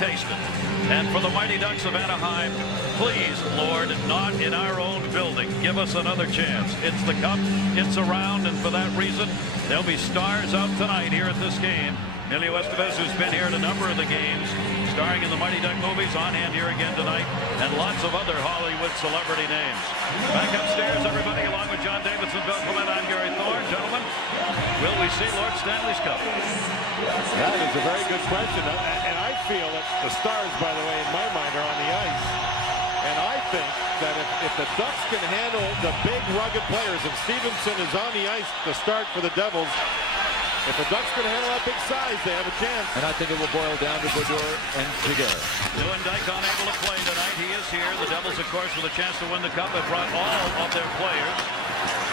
taste it. And for the Mighty Ducks of Anaheim, please, Lord, not in our own building. Give us another chance. It's the cup, it's around, and for that reason, there'll be stars out tonight here at this game. Emilio Estevez, who's been here at a number of the games, starring in the Mighty Duck movies, on hand here again tonight, and lots of other Hollywood celebrity names. Back upstairs, everybody, along with John Davidson, Bill Clement, I'm Gary Thorne. Gentlemen, will we see Lord Stanley's Cup? That is a very good question, and I feel that the stars, by the way, in my mind, are on the ice. And I think that if the Ducks can handle the big, rugged players, and Stevenson is on the ice to start for the Devils, if the Ducks can handle that big size, they have a chance. And I think it will boil down to Brodeur and Jaguar. Dyke unable to play tonight. He is here. The Devils, of course, with a chance to win the Cup, have brought all of their players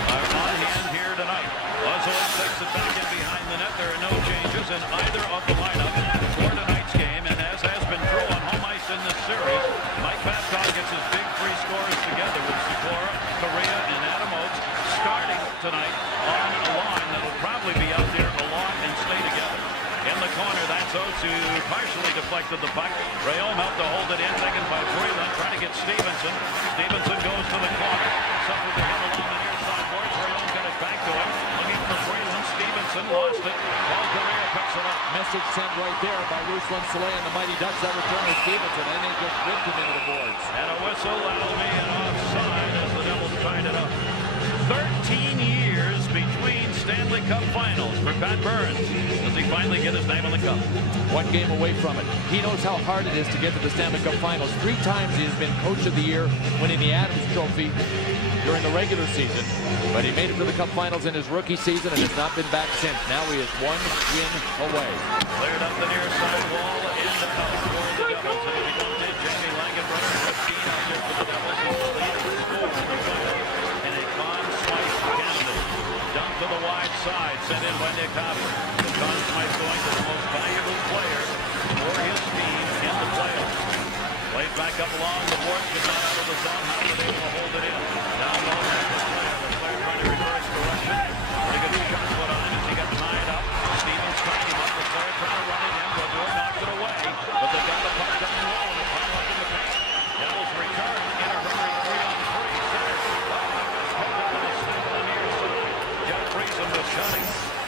are on hand here tonight. Ozolin takes it back in behind the net. There are no changes in either of the lineup for tonight's game. And as has been true on home ice in this series, Mike Babcock gets his big three scorers together with Sikora, Correa, and Adam Oates starting tonight on a line that will probably be out there a lot and stay together. In the corner, that's Oates who partially deflected the puck. Rayom helped to hold it in, taken by Breland, trying to get Stevenson. Stevenson goes to the corner. Suffered the hit along the near side boards. Rayom got it back to him. Looking for Breland. Stevenson lost it. Paul Correa picks it up. Message sent right there by Ruslan Saleh and the Mighty Ducks. That return is Stevenson, and they just ripped him into the boards. And a whistle, that'll be an offside as the Devils tied it up. 13 years between Stanley Cup finals for Pat Burns. Does he finally get his name on the cup? One game away from it. He knows how hard it is to get to the Stanley Cup finals. 3 times he has been Coach of the Year, winning the Adams Trophy during the regular season. But he made it to the Cup finals in his rookie season and has not been back since. Now he is 1 win away. Cleared up the near side wall in the cup for the Devils. And if he don't did, Jamie Langenbrunner, 15 out there for the Devils. He's the leader in scoring in the final. And a Conn Smythe candidate. Dumped to the wide side, sent in by Nick Hopper. Conn Smythe going to the most valuable player for his team in the playoffs. Played back up along the boards, but not out of the zone. Hopper able to hold it in. Down low, that's the player. The player trying to reverse direction. Pretty good shot put on as he got tied up. Stevens trying him up. The player trying to run it in. Brodeur knocks it away. But they got the puck down low and it's hung up in the paint. Devils return in a hurry, 3-on-3. Center. Jeff Friesen was shutting.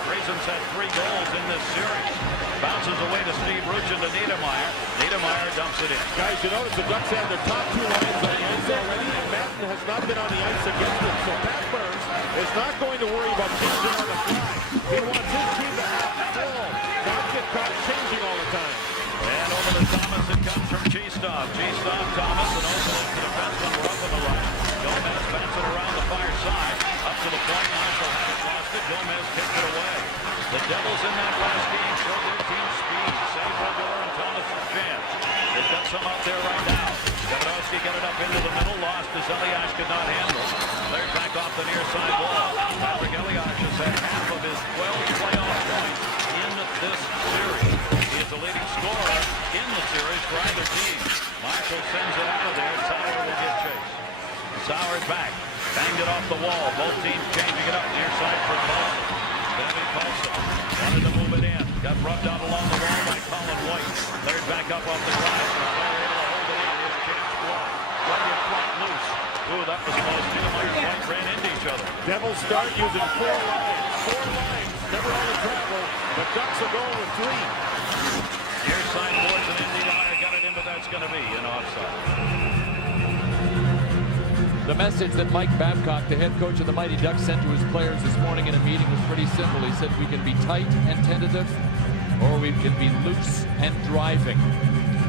Friesen's had 3 goals in this series. Bounces away to Steve Ruchin to Niedermeyer. Niedermeyer dumps it in. Guys, you notice the Ducks have their top 2 lines on the ice already, and Madden has not been on the ice against them. So Pat Burns is not going to worry about changing on the fly. He wants his team to have control, not get caught changing all the time. And over to Thomas, it comes from G-Stop. G-Stop, Thomas, and also to the defenseman. We're up on the right. Gomez bats it around the far side. Up to the point. Marshall has lost it. Gomez kicked it away. The Devils in that last game showed their team speed. Save Brodeur and Thomas a chance. They've got some out there right now. Davidowski got it up into the middle. Lost as Elias could not handle. Cleared back off the near side wall. Patrick Elias has had half of his 12 playoff points in this series. He is the leading scorer in the series for either team. Marshall sends it out of there. Sauer will get chased. Sauer's back. Banged it off the wall. Both teams changing it up. Near side for Paulson. David Paulson wanted to move it in. Got rubbed out along the wall by Colin White. Cleared back up off the glass. Able to hold it in. Here's James Blood. Blood flat loose. Ooh, that was close. Niedermeyer and White ran into each other. Devils start using 4 lines. 4 lines. Never on the travel. The Ducks are going with 3. Near side boards and Niedermeyer got it in, but that's going to be an offside. The message that Mike Babcock, the head coach of the Mighty Ducks, sent to his players this morning in a meeting was pretty simple. He said we can be tight and tentative, or we can be loose and driving.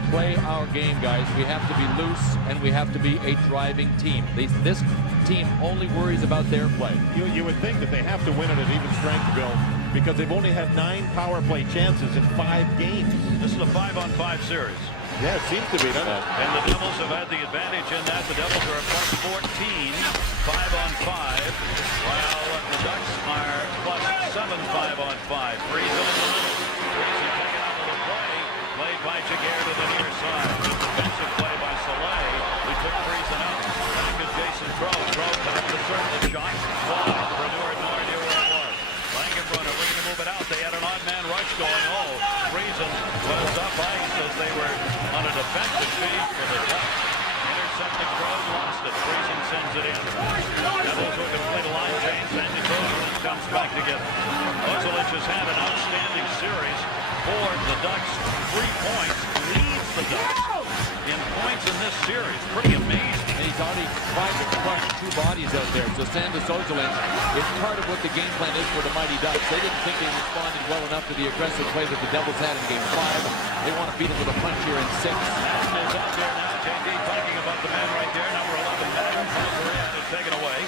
Play our game, guys. We have to be loose, and we have to be a driving team. This team only worries about their play. You would think that they have to win it at even strength, Bill, because they've only had 9 power play chances in 5 games. This is a 5-on-5 series. Yeah, it seems to be, doesn't it? And the Devils have had the advantage in that. The Devils are a plus 14, 5-on-5, while the Ducks are plus 7, 5-on-5. Friesen in the middle. Friesen taken out of the play. Played by Jaguar to the near side. Defensive play by Saleh. We took Friesen out. Back is Jason Crow. Crow back to circle. Shot. Ball. Brodeur had no idea where it was. Langenbrunner looking to move it out. They had an odd man rush going. Oh, Friesen was up ice as they were defensive feed for the Ducks. Intercepted Crow, lost it. Friesen sends it in. Devils will complete a line change, and Ozolic comes back together. Ozolic has had an outstanding series for the Ducks. 3 points, leads the Ducks in points in this series. Pretty amazing. And he's already tried to crush 2 bodies out there. So Sandis Ozolic is part of what the game plan is for the Mighty Ducks. They didn't think they responded well enough to the aggressive play that the Devils had in Game 5. They want to beat him with a punch here in 6. Is out there now. JD talking about the man right there, number 11, Madden. Is taken away.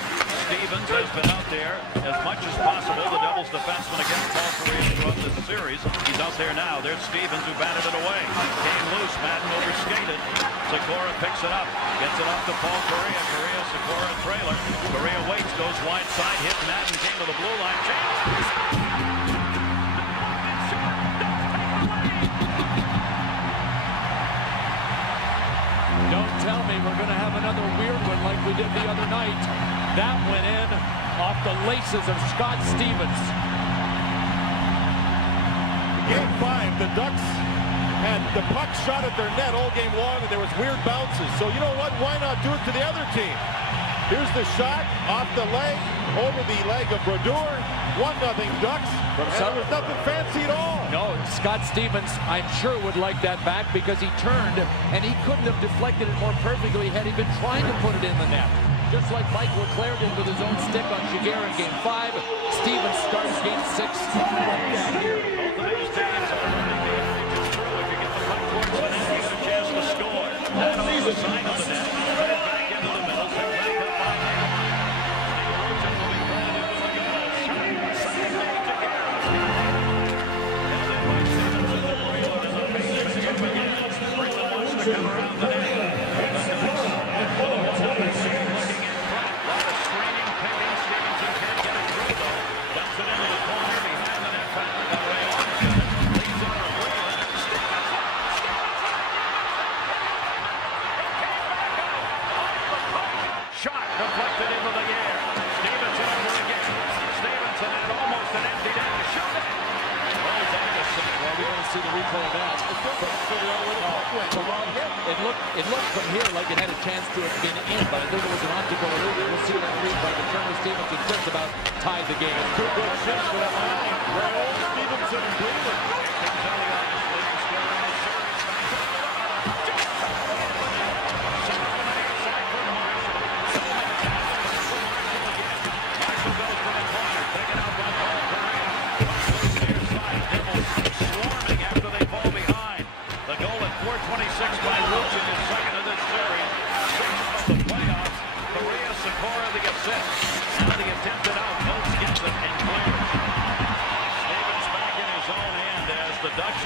Stevens has been out there as much as possible. The Devils defenseman against Paul Korea throughout this series. He's out there now. There's Stevens who batted it away. Came loose. Madden overskated. Sikora picks it up. Gets it up to Paul Korea. Korea, Sikora, trailer. Korea waits, goes wide side. Hit Madden. Came to the blue line. Chance. Don't tell me we're going to have another weird one like we did the other night. That went in off the laces of Scott Stevens. Game 5, the Ducks had the puck shot at their net all game long, and there was weird bounces. So you know what? Why not do it to the other team? Here's the shot off the leg, over the leg of Brodeur. 1-0 Ducks. And there was nothing fancy at all. No, Scott Stevens, I'm sure, would like that back because he turned and he couldn't have deflected it more perfectly had he been trying to put it in the net. Just like Mike Leclerc did with his own stick on Shigeru in Game 5, Stevens starts Game 6. Both of these teams are running the NHL through. If you get the puck towards the net, you get a chance to score. That on the side of the net. Back into the middle. Back up by Steve will be planted into the goal. Second made to Garrett. Held in by Stevens and the Freeland as a pace pick up again. Freeland wants to come around the net. Shot deflected into the air. Stevenson over again. Stevenson had almost an empty net to shoot it. Rolls Anderson. Well, we want to see the replay of that. It looked from here like it had a chance to have been in, but I think it was an optical illusion. We'll see that replay. The Turner Stevenson just about tied the game. It's 2 good shots for that line. Raul, Stevenson, and Cleveland.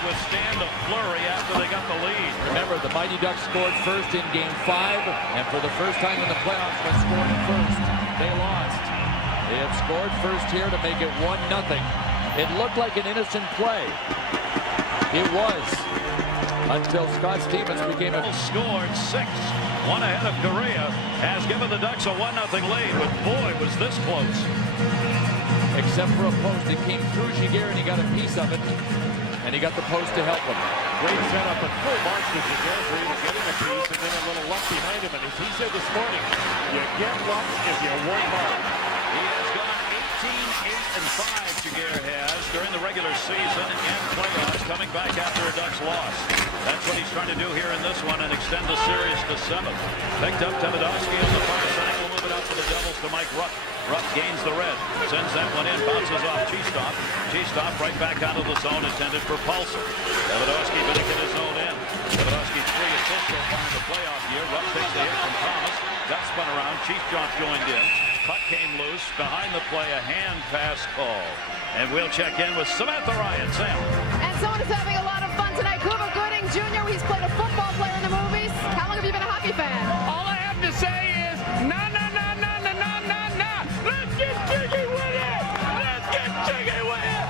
Withstand a flurry after they got the lead. Remember, the Mighty Ducks scored first in Game 5, and for the first time in the playoffs, when scoring first, they lost. They have scored first here to make it 1-0. It looked like an innocent play. It was, until Scott Stevens became a... Scored 6. One ahead of Korea has given the Ducks a 1-0 lead, but boy, was this close. Except for a post. It came through Shigeru, and he got a piece of it. And he got the post to help him. Great setup and full march with Shigeru for even getting a piece, and then a little luck behind him. And as he said this morning, you get luck if you work hard. He has gone 18-8-5, Shigeru has, during the regular season and playoffs, coming back after a Ducks loss. That's what he's trying to do here in this one and extend the series to 7. Picked up Tevedovsky on the far side. We'll move it out to the Devils to Mike Rupp. Rupp gains the red, sends that one in, bounces off Cheestop. Cheestop right back out of the zone, intended for Paulson. Tevedovsky back in his own end. Tevedovsky 3 assists so far in the playoff year. Rupp takes the hit from Thomas. Got spun around. Cheestop joined in. Puck came loose. Behind the play, a hand pass call. And we'll check in with Samantha Ryan. Sam. And someone is having a lot of fun tonight. Cuba Gooding Jr., he's played a football player in the movies. How long have you been a hockey fan? All I have to say is, nah. Let's get jiggy with it. Let's get jiggy with it.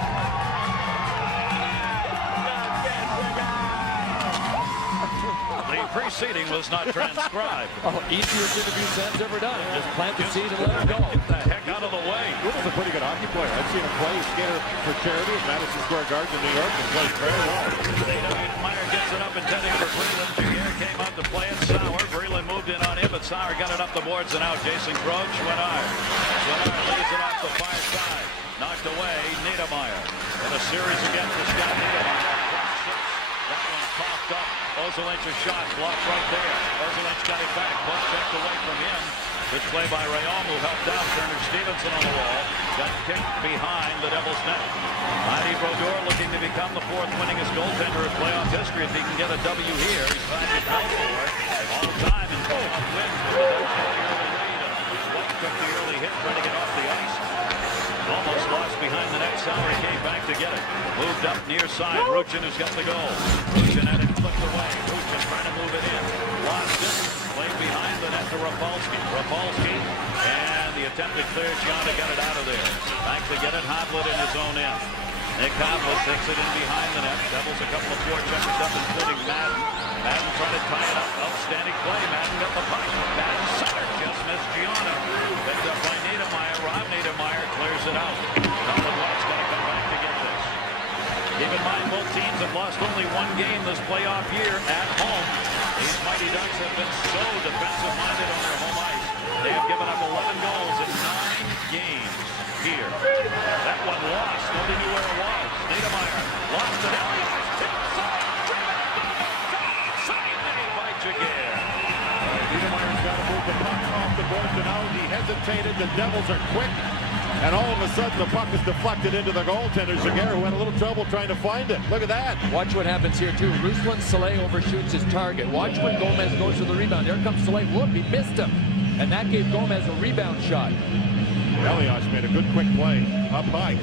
The preceding was not transcribed. Oh, easiest interview Sam's ever done. Just plant the seed and let it go. Get the heck out of the way. Wood's a pretty good hockey player. I've seen him play. He skated for charity at Madison Square Garden in New York and played very well. Meyer gets it up intending for Freeland. Sauer got it up the boards and out. Jason Croce, Schwinard leads it off the far side. Knocked away, Niedermeyer. And a series again for Scott Niedermeyer. That one coughed up. Ozolin's shot blocked right there. Ozolin's got it back. Puck checked away from him. Good play by Rayom, who helped out. Turner Stevenson on the wall. Got kicked behind the Devils' net. Heidi Brodeur looking to become the 4th winningest goaltender in playoff history. If he can get a W here, he's trying to go for it all the time and playoff wins. But the Devils had the early lead. And White took the early hit, trying to get off the ice. Almost lost behind the net. Sauer came back to get it. Moved up near side. Ruchin has got the goal. Ruchin had it flipped away. Ruchin trying to move it in. Lost it. Played behind the net to Rafalski. Rafalski and the attempted clear. Gianna got it out of there. Back to get it. Hovland in his own end. Nick Hovland takes it in behind the net. Devils a couple of forecheckers up, including Madden. Madden trying to tie it up. Outstanding play. Madden got the puck. Madden center just missed Gianna. Picked up by Niedermeyer. Rob Niedermeyer clears it out. Colin White's got to come back to get this. Keep in mind, both teams have lost only one game this playoff year at home. These Mighty Ducks have been so defensive-minded on their home ice. They have given up 11 goals in 9 games here. That one lost. Nobody knew where it was. Niedermeyer lost it. Elias tipped side. Side made by Jaguar. Niedermeyer's got to move the puck off the boards and out. He hesitated. The Devils are quick. And all of a sudden, the puck is deflected into the goaltender, Jaguar, who had a little trouble trying to find it. Look at that. Watch what happens here, too. Ruslan Saleh overshoots his target. Watch when Gomez goes to the rebound. There comes Saleh. Whoop, he missed him. And that gave Gomez a rebound shot. Elias made a good quick play up high.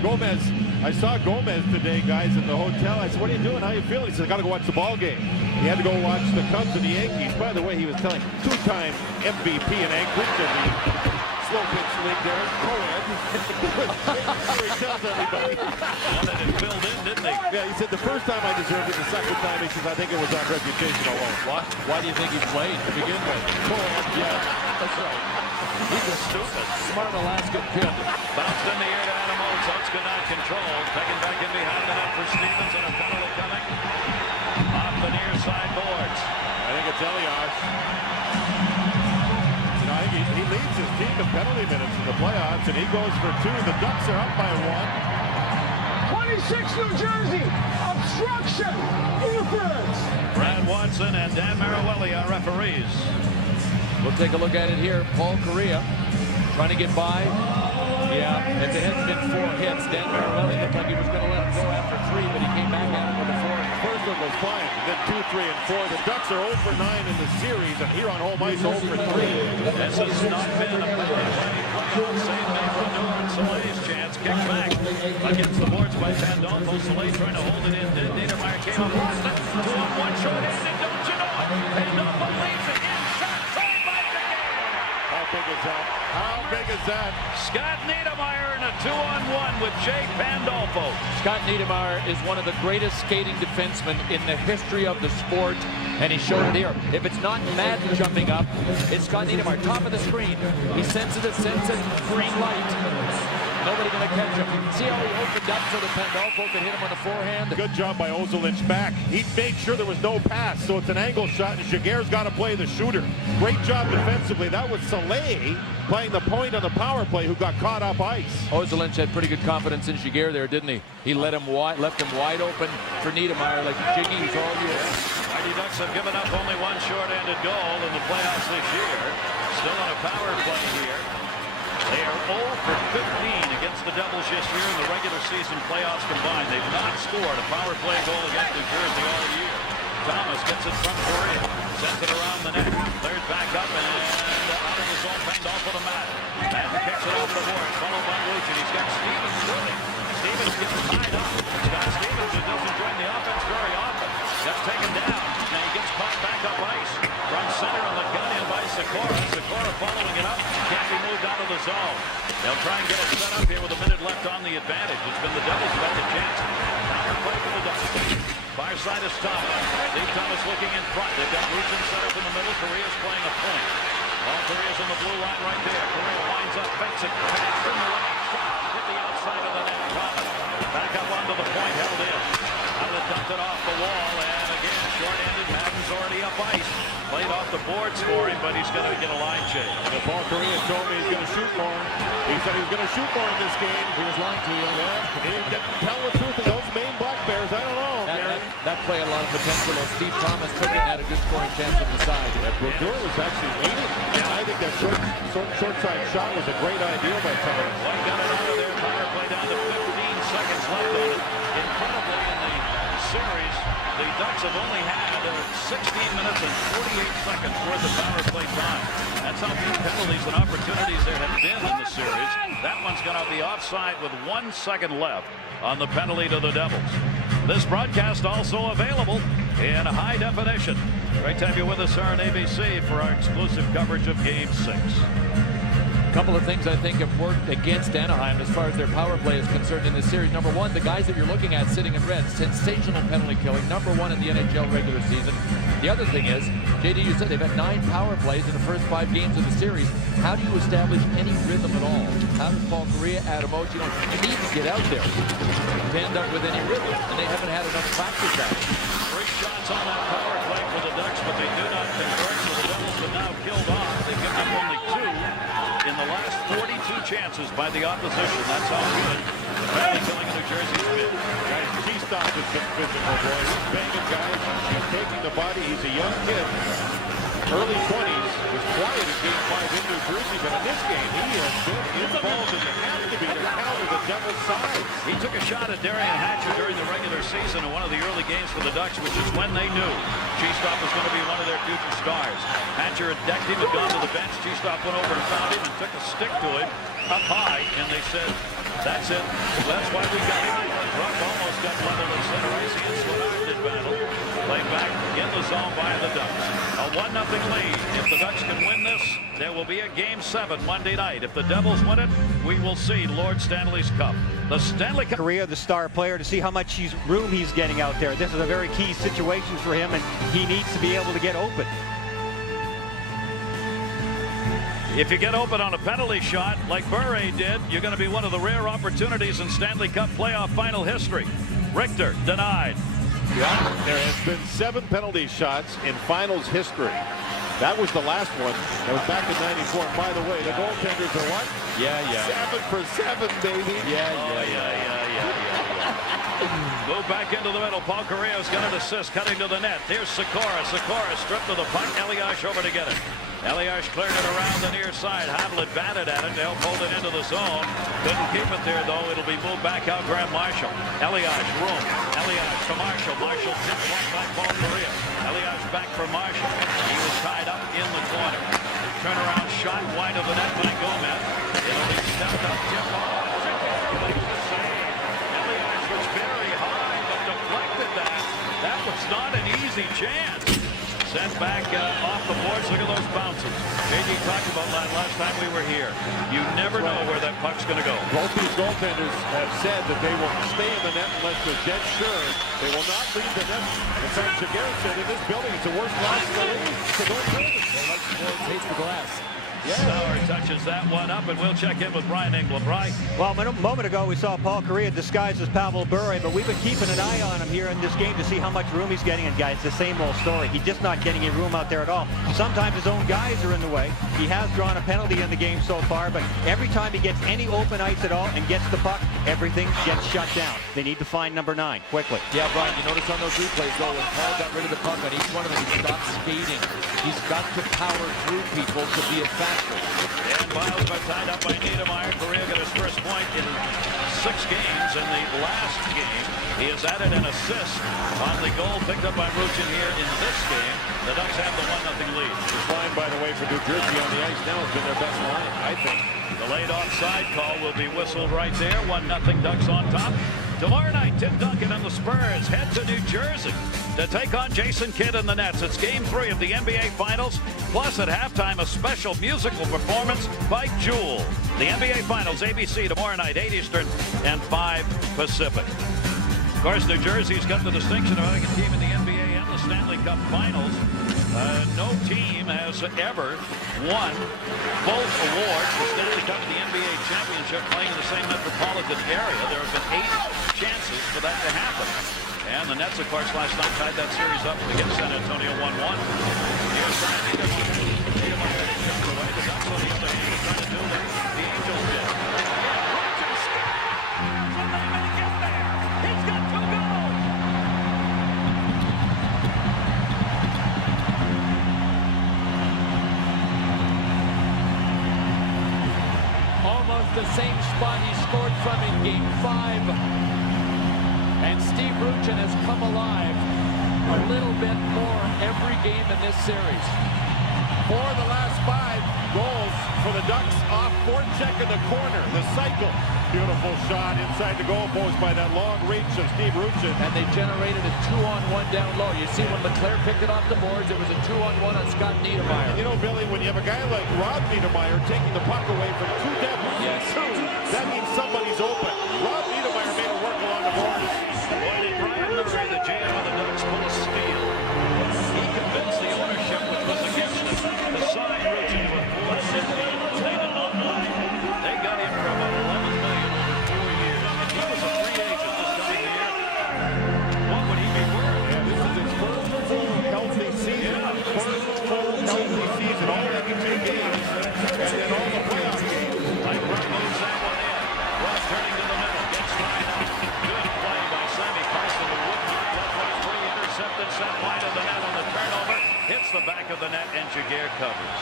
Gomez, I saw Gomez today, guys, in the hotel. I said, what are you doing? How you feeling? He said, I got to go watch the ball game. He had to go watch the Cubs and the Yankees. By the way, he was telling 2-time MVP in Anchorage of the slow pitch league there. Co-ed. He tells everybody. Wanted it filled in, didn't he? Yeah, he said the first time I deserved it. The second time, he says, I think it was on reputation alone. Why do you think he played to begin with? Co-ed, yeah. That's right. He's a stupid, smart Alaskan kid. Bounced in the air to Adam Oates. Oates could not control. Taken back in behind the net for Stevens, and a penalty coming off the near side boards. I think it's Elias. You know, I think he leads his team in penalty minutes in the playoffs, and he goes for 2. The Ducks are up by 1. 26 New Jersey, obstruction, interference. Brad Watson and Dan Marawelli are referees. We'll take a look at it here. Paul Correa trying to get by. Yeah, if it hadn't been 4 hits, Dan Marawelli looked like he was going to let him go after 3, but he came back at him with a 4. The first one was fine, then 2, 3, and 4. The Ducks are 0 for 9 in the series, and here on home ice, 0 for 3. This has not been a playoff save by Brodeur and Soleil's chance. Kick back against the boards by Pandolfo. Soleil trying to hold it in. Niedermeyer came up, lost it. 2-on-1 short-handed, don't you know it? Pandolfo leads it. How big is that? How big is that? Scott Niedermeyer in a 2-on-1 with Jay Pandolfo. Scott Niedermeyer is one of the greatest skating defensemen in the history of the sport, and he showed it here. If it's not Madden jumping up, it's Scott Niedermeyer. Top of the screen. He senses it, green light. Nobody going to catch him. See how he opened up so that Pandolfo could hit him on the forehand? Good job by Ozolin's back. He made sure there was no pass, so it's an angle shot, and Jaguar's got to play the shooter. Great job defensively. That was Saleh playing the point on the power play who got caught off ice. Ozolin's had pretty good confidence in Jaguar there, didn't he? He left him wide open for Niedermeyer, like Jiggy was all yours. Mighty Ducks have given up only 1 short-handed goal in the playoffs this year. Still on a power play here. They are 0 for 15 against the Devils this year in the regular season playoffs combined. They've not scored a power play goal against New Jersey all year. Thomas gets it from Correa, sends it around the net, cleared back up, and out of the zone, Pandolfo to Madden. Madden kicks it off the boards, followed by Lucci. He's got Stevens shooting. Stevens gets tied up. Scott Stevens, who doesn't join the offense very often, gets taken down. Now he gets caught back up ice from center on the gun in by Sikora. Sikora following it up. Can't be moved out of the zone. They'll try and get it set up here with a minute left on the advantage. It's been the Devils who had the chance. Power play for the Ducks. Far side is Thomas. Steve Thomas looking in front. They've got Ruchin set up in the middle. Correa's playing a point. All Correa's on the blue line right there. Correa winds up, fakes it. Pass from the lane. Hit the outside of the net. Thomas back up onto the point, held in. Outlet dumped it off the wall, and again short-handed. Madden's already up ice. Played off the boards for him, but he's going to get a line change. And Paul Correa told me he's going to shoot more. He said he's going to shoot more in this game. He was lying to you. Yeah, he didn't tell the truth of those Maine Black Bears. I don't know. That play had a lot of potential. Steve Thomas took it and had a good scoring chance at the side. Brodeur was actually leading. Yeah, I think that short side shot was a great idea by Thomas. One got it out of there. Power play down to 15 seconds left on it. Incredibly, in the series, the Ducks have only had 16 minutes and 48 seconds worth of power play time. That's how few penalties and opportunities there have been in the series. That one's going to be offside with 1 second left on the penalty to the Devils. This broadcast also available in high definition. Great to have you with us here on ABC for our exclusive coverage of Game 6. A couple of things I think have worked against Anaheim as far as their power play is concerned in this series. Number one, the guys that you're looking at sitting in red, sensational penalty killing, number one in the NHL regular season. The other thing is, JD, you said they've had 9 power plays in the first 5 games of the series. How do you establish any rhythm at all? How does Paul Correa, Adam Oates, you need to get out there to end up with any rhythm, and they haven't had enough practice at it. 3 shots on that power play for the Ducks, but they do not convert, so the Devils have now killed off. They've given up only 2 in the last 42 chances by the opposition. That's how good the penalty killing in New Jersey's been. Guys, T-Stop has been physical, boy. He's banging guys. He's taking the body. He's a young kid. Early 20s. Was quiet in Game 5 in New Jersey, but in this game, he has been involved, and you have to be to counter the Devils' sides. He took a shot at Darian Hatcher during the regular season in one of the early games for the Ducks, which is when they knew Cheestop was going to be one of their future stars. Hatcher had decked him, had gone to the bench. Cheestop went over and found him and took a stick to him up high, and they said, that's it. That's why we got him. Ruck almost got leveled at center ice. He is Swanard battle. Played back in the zone by the Ducks. A 1-0 lead. If the Ducks can win this, there will be a Game 7 Monday night. If the Devils win it, we will see Lord Stanley's Cup. The Stanley Cup. Correa, the star player, to see how much room he's getting out there. This is a very key situation for him, and he needs to be able to get open. If you get open on a penalty shot like Bure did, you're going to be one of the rare opportunities in Stanley Cup playoff final history. Richter denied. Yeah, there has been 7 penalty shots in finals history. That was the last one. That was back in '94. By the way, the goaltenders are what? Yeah. 7 for 7, baby. Yeah. Move back into the middle. Paul Correa's got an assist, cutting to the net. There's Sikora. Sikora stripped to the puck. Elias over to get it. Elias cleared it around the near side. Havlat batted at it to help hold it into the zone. Couldn't keep it there, though. It'll be moved back out. Graham Marshall. Elias, room. Elias to Marshall. Marshall tipped one by Paul Correa. Elias back for Marshall. He was tied up in the corner. Turnaround shot wide of the net by Gomez. It'll be stepped up. Tip off. Elias was very high, but deflected that. That was not an easy chance. Sent back off the boards. Look at those bounces. JD talked about that last time we were here. You never know where that puck's going to go. Both these goaltenders have said that they will stay in the net unless they're dead sure. They will not leave the net. In fact, Shigera said in this building it's the worst class in the league. So don't do it. They like to taste the glass. Sauer touches that one up, and we'll check in with Brian England. Brian? Well, a moment ago we saw Paul Correa disguised as Pavel Bure, but we've been keeping an eye on him here in this game to see how much room he's getting. And guys, the same old story. He's just not getting any room out there at all. Sometimes his own guys are in the way. He has drawn a penalty in the game so far, but every time he gets any open ice at all and gets the puck, everything gets shut down. They need to find number 9 quickly. Yeah, Brian, you notice on those replays, though, when Paul got rid of the puck on each one of them, he stopped skating. He's got to power through people to be a factor. And Miles got tied up by Niedermeyer. Correa got his first point in 6 games. In the last game, he has added an assist on the goal picked up by Ruchin here in this game. The Ducks have the 1-0 lead. The line, by the way, for New Jersey on the ice now has been their best line, I think. The late offside call will be whistled right there. 1-0 Ducks on top. Tomorrow night, Tim Duncan and the Spurs head to New Jersey to take on Jason Kidd and the Nets. It's Game 3 of the NBA Finals. Plus, at halftime, a special musical performance by Jewel. The NBA Finals, ABC, tomorrow night, 8 Eastern and 5 Pacific. Of course, New Jersey's got the distinction of having a team in the NBA and the Stanley Cup Finals. No team has ever won both awards, the Stanley Cup and the NBA Championship, playing in the same metropolitan area. There have been 8 chances for that to happen. And the Nets, of course, last night tied that series up against San Antonio 1-1. Here's Ryan Niedermeyer. Niedermeyer chips away. The Ducks, on the other hand, are trying to do what the Angels did. Rogers scores, and they may get there. He's got 2 goals. Almost the same spot he scored from in Game 5. And Steve Ruchin has come alive a little bit more every game in this series. 4 of the last 5 goals for the Ducks off forecheck in the corner. The cycle. Beautiful shot inside the goal post by that long reach of Steve Ruchin. And they generated a 2-on-1 down low. You see when LeClaire picked it off the boards, it was a 2-on-1 on Scott Niedermeyer. And you know, Billy, when you have a guy like Rob Niedermeyer taking the puck away from 2 Devils, Yes. that means somebody's open. Rob Niedermeyer made it work along the boards. Boy, did Brian Murray, the GM of the Ducks, pull a steal. He convinced the ownership, which was against him, to sign Ruchin for $4 million. They did not want him. They got him for about $11 million over 4 years. If he was a free agent this time of year, what would he be worth? Yeah, this is his first full healthy season. First full healthy season. All 82 games. And then all the playoff games. Like Brown moves that one in. Ross turning to the middle. Gets tied up. Good play by Sammy Carson. The wood knocked left by 3. Intercepted. Sent wide of the net on the turnover. Hits the back of the net. And Jaguar covers.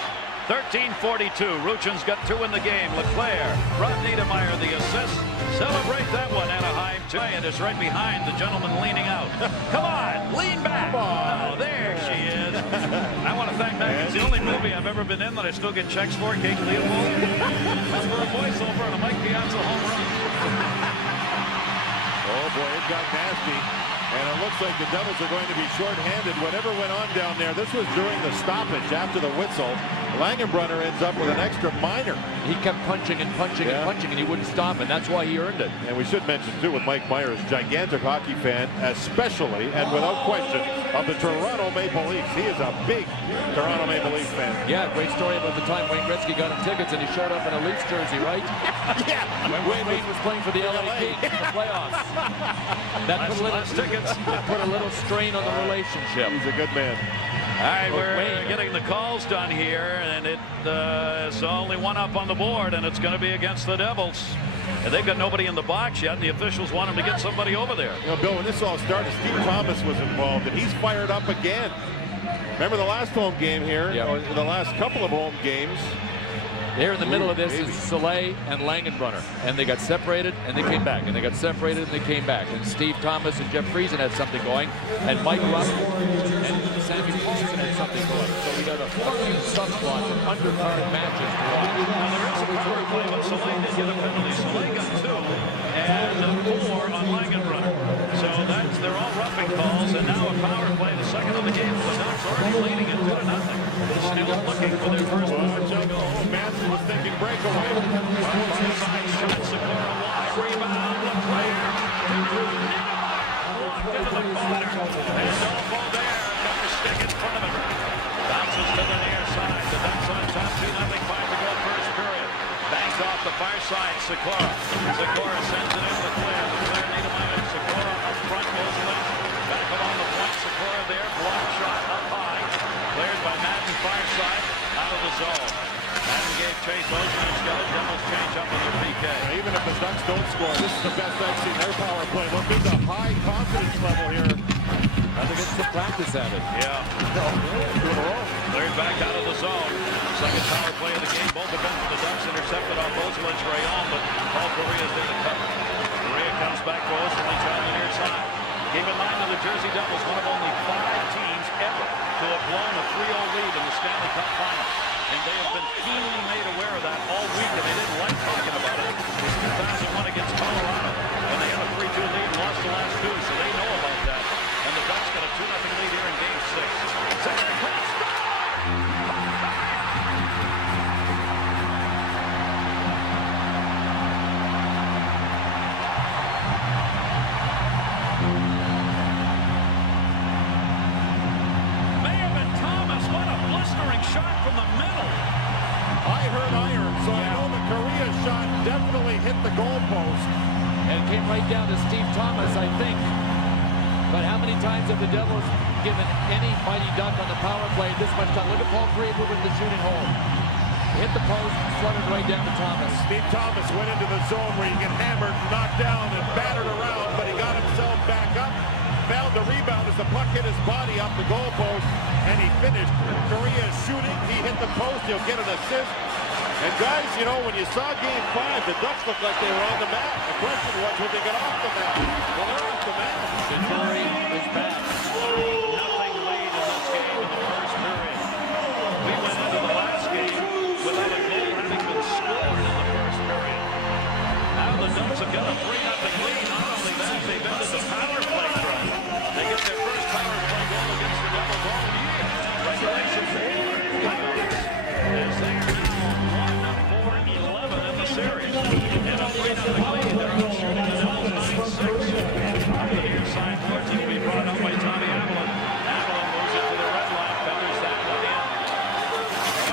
13:42. Ruchin's got 2 in the game. LeClaire. Rob Niedermeyer the assist. Celebrate that one, Anaheim. Giant is right behind the gentleman leaning out. Come on, lean back. Oh, there she is. I want to thank Matt. It's the only movie I've ever been in that I still get checks for. Kate Leopold. Just for a voiceover and a Mike Piazza home run. Oh boy, it got nasty. And it looks like the Devils are going to be shorthanded. Whatever went on down there, this was during the stoppage after the whistle. Langenbrunner ends up with an extra minor. He kept punching and punching and punching, and he wouldn't stop, and that's why he earned it. And we should mention, too, with Mike Myers, gigantic hockey fan, especially, and without question, of the Toronto Maple Leafs. He is a big Toronto Maple Leafs fan. Yeah, great story about the time Wayne Gretzky got him tickets, and he showed up in a Leafs jersey, right? Yeah. When Wayne was playing for the LA Kings in the playoffs. That put a little strain on the relationship. He's a good man. All right, we're getting the calls done here, and it's only 1 up on the board, and it's going to be against the Devils. And they've got nobody in the box yet, and the officials want them to get somebody over there. You know, Bill, when this all started, Steve Thomas was involved, and he's fired up again. Remember the last home game here, or the last couple of home games? There in the middle of this is Soleil and Langenbrunner, and they got separated and they came back, and they got separated and they came back, and Steve Thomas and Jeff Friesen had something going, and Mike Rupp and Sammy Paulson had something going. So we got a few subplots and undercard matches to watch. Now there is a power play, but Soleil did get a penalty. Soleil got 2 and 4 on Langenbrunner. So they're all roughing calls, and now a power play, the second of the game. The Ducks already leading it 2-0. Still looking for their first goal. Manson was thinking breakaway. Side shot, Sikora wide, rebound, LeClaire. Walked into the corner. And Dolfo there, another stick in front of him. Bounces to the near side. The Ducks on top, 2-0, 5 to go first period. Bangs off the far side, Sikora. Sikora sends it in LeClaire. LeClaire, Niedermeyer, Sikora up front, goes left. Back along the point, Sikora there, block shot up high. Cleared by Madden, far side, out of the zone. Madden gave chase, Osman and Skelly. Devils change up on their PK. Even if the Ducks don't score, this is the best I've seen their power play. Look at the high confidence level here. I think it's some practice at it. Yeah. Cleared back out of the zone. Second power play of the game. Both have been for the Ducks. Intercepted on Bozelich, Rayon, but Paul Correa's there to cover. Correa comes back for Osterlich on the near side. Keep in mind that the Jersey Devils, one of only 5 teams ever to have blown a 3-0 lead in the Stanley Cup Final. And they have been keenly made aware of that all week, and they didn't like talking about it. It was 2001 against Colorado, and they had a 3-2 lead and lost the last 2, so they know about that. And the Ducks got a 2-0 lead here in Game 6. Center across. Shot from the middle. I heard iron, so I know the Correa shot definitely hit the goalpost. And it came right down to Steve Thomas, I think. But how many times have the Devils given any Mighty Duck on the power play this much time? Look at Paul Kariya moving to the shooting hole. Hit the post, flooded right down to Thomas. Steve Thomas went into the zone where you get hammered, knocked down, and battered around, but he got himself back up, found the rebound as the puck hit his body off the goalpost, and he finished. Kariya is shooting, he hit the post, he'll get an assist. And guys, you know, when you saw Game 5, the Ducks looked like they were on the mat. The question was, would they get off the mat? Well, they're off the mat. Centuri is back. Nothing lead in this game in the first period. We went into the last game without a goal having been scored in the first period. Now the Ducks have got a 3-0 lead. Not only that, they've ended the power play run. They get their first power play goal against the Devils all year. Regulation as they are now 1-4-11 in the series. And a 3-0 lead. They're out shooting the Devils 9-6. On the near side, towards it will be brought up by Tommy Avalon. Avalon moves it to the red line, feathers that one in.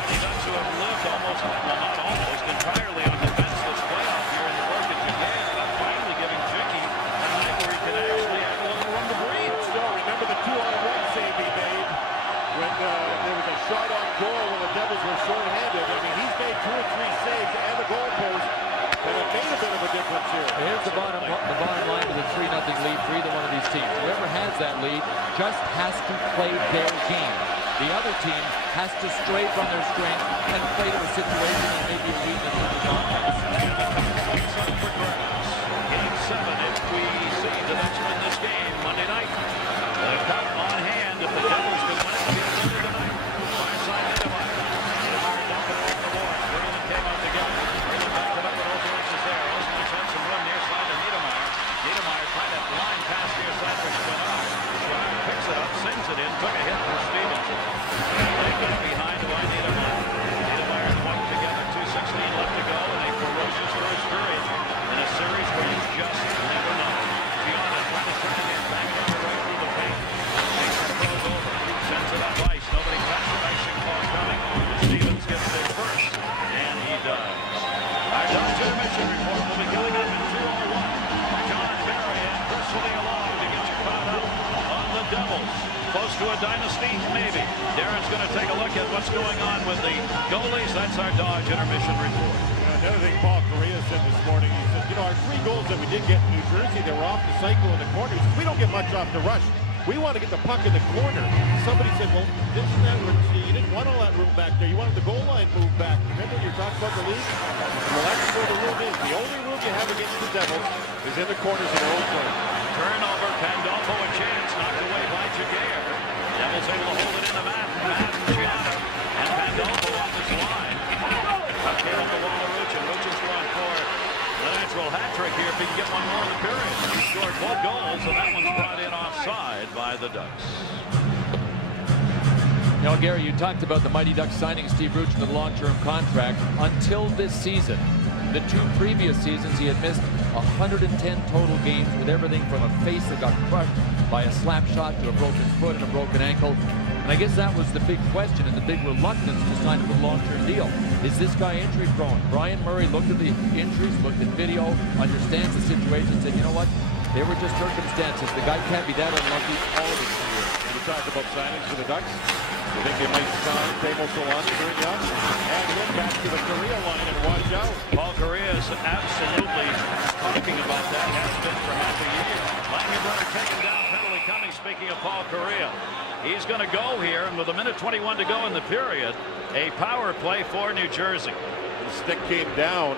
The Ducks who have lived almost, well not almost, entirely on defenseless playoff here in the work that you get, are finally giving Jicky a night where he can actually have a little room to breathe. So remember the 2-on-1 save he made when there was a shot on goal when the Devils were short-handed. I mean, he's made 2 or 3 saves and the goalpost that have made a bit of a difference here. Here's the bottom line with a 3-0 lead for either one of these teams. Whoever has that lead just has to play their game. The other team has to stray from their strength and play to a situation that may be a weakness in the offense. Game 7, if we see the Ducks win this game Monday night. The cup on hand if the Devils can win it to be the winner tonight. Far side Niedermeyer. Niedermeyer dumping over the boards. Berlin came out together. Berlin back it up and Ozarks is there. Ozarks had some room near side to Niedermeyer. Niedermeyer tried that line pass near side for Schwannard. Schwannard picks it up, sends it in, took a hit for Stevenson. They got behind by Niedermeyer. Niedermeyer and White together, 2:16 left to go, and a ferocious first period in a series where you just never know. Gianna trying to turn it in, back it up right through the paint. Mason throws over, sends it up ice. Nobody touched it, icing call coming. Stevens gets there first, and he does. Our Ducks intermission report will be coming up in 2:01. John Barry and Chris Lee along to get you caught up on the Devils. Close to a dynasty, maybe. Darren's going to take a look at what's going on with the goalies. That's our Dodge intermission report. Another thing Paul Kariya said this morning, he said, you know, our 3 goals that we did get in New Jersey, they were off the cycle in the corner. He said, we don't get much off the rush. We want to get the puck in the corner. Somebody said, well, isn't that what you didn't want all that room back there. You wanted the goal line moved back. Remember you were talking about the league? Well, that's where the room is. The only room you have against the Devils is in the corners of their own play. Turnover, Pandolfo a chance, knocked away by Jaguar. Devils able to hold it in the mat. Gianna and Pandolfo on this line. Puck hit on the wall of Ruchin. Ruchin's going for the natural hat trick here if he can get one more in the period. He scored both goals, and that one's brought in offside by the Ducks. Now, Gary, you talked about the Mighty Ducks signing Steve Ruchin to the long-term contract. Until this season, the 2 previous seasons, he had missed 110 total games with everything from a face that got crushed by a slap shot to a broken foot and a broken ankle. And I guess that was the big question and the big reluctance to sign him with a long-term deal. Is this guy injury prone? Brian Murray looked at the injuries, looked at video, understands the situation, and said, you know what? They were just circumstances. The guy can't be that unlucky all of his career. When you talk about signings for the Ducks, you think they might sign Tamo Solana during the offseason? Add him back to the Kariya line and watch out. Paul Kariya is absolutely talking about that. Has been for half a year. Langenbrunner taking down, penalty coming. Speaking of Paul Kariya, he's going to go here, and with 1:21 to go in the period, a power play for New Jersey. The stick came down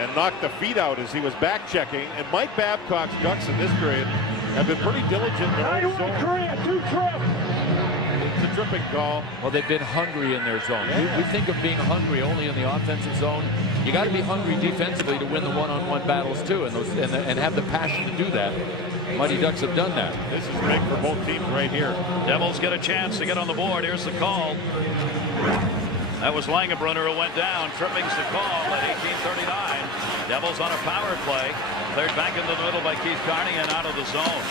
and knocked the feet out as he was back checking. And Mike Babcock's Ducks in this period have been pretty diligent in their own zone. Kariya, 2 trips. It's a tripping call. Well, they've been hungry in their zone. We think of being hungry only in the offensive zone. You got to be hungry defensively to win the one-on-one battles too, and have the passion to do that. Mighty Ducks have done that. This is big for both teams right here. Devils get a chance to get on the board. Here's the call. That was Langenbrunner who went down. Tripping's the call at 18:39. Devils on a power play. Cleared back into the middle by Keith Carney and out of the zone.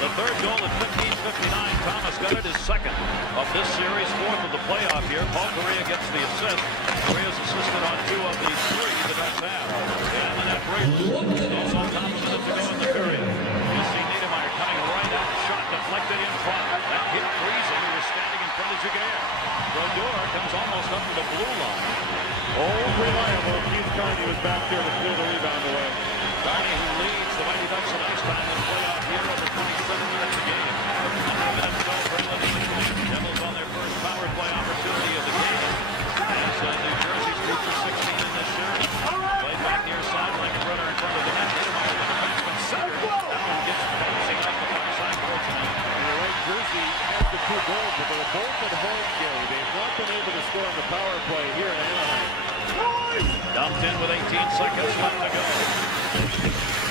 The third goal at 15:59. Thomas got it, his second of this series, 4th of the playoff here. Paul Kariya gets the assist. Kariya's assisted on 2 of the 3 the Ducks have. And the net break. Also Thomas minutes to go in the period. You see Niedermeyer coming right out. Shot deflected in front. That hit Freezing, who was standing in front of Jaguar. Brodeur comes almost up to the blue line. Old reliable Keith Carney was back there to clear the rebound away. Carney, who leads the Mighty Ducks in ice time in playoff here over 27 minutes a game. 9 minutes ago, relatively clean. Devils on their first power play opportunity of the game. As New Jersey's 2 for 16 in this series. Played back near side, Langenbrunner in front of the net. Niedermeyer, the defenseman, center. That one gets bouncing off the far side, fortunately. You're right, Jersey has the 2 goals, but they were both at home, Gary. They've not been able to score on the power play here in Anaheim. Dumped in with 18 seconds left to go.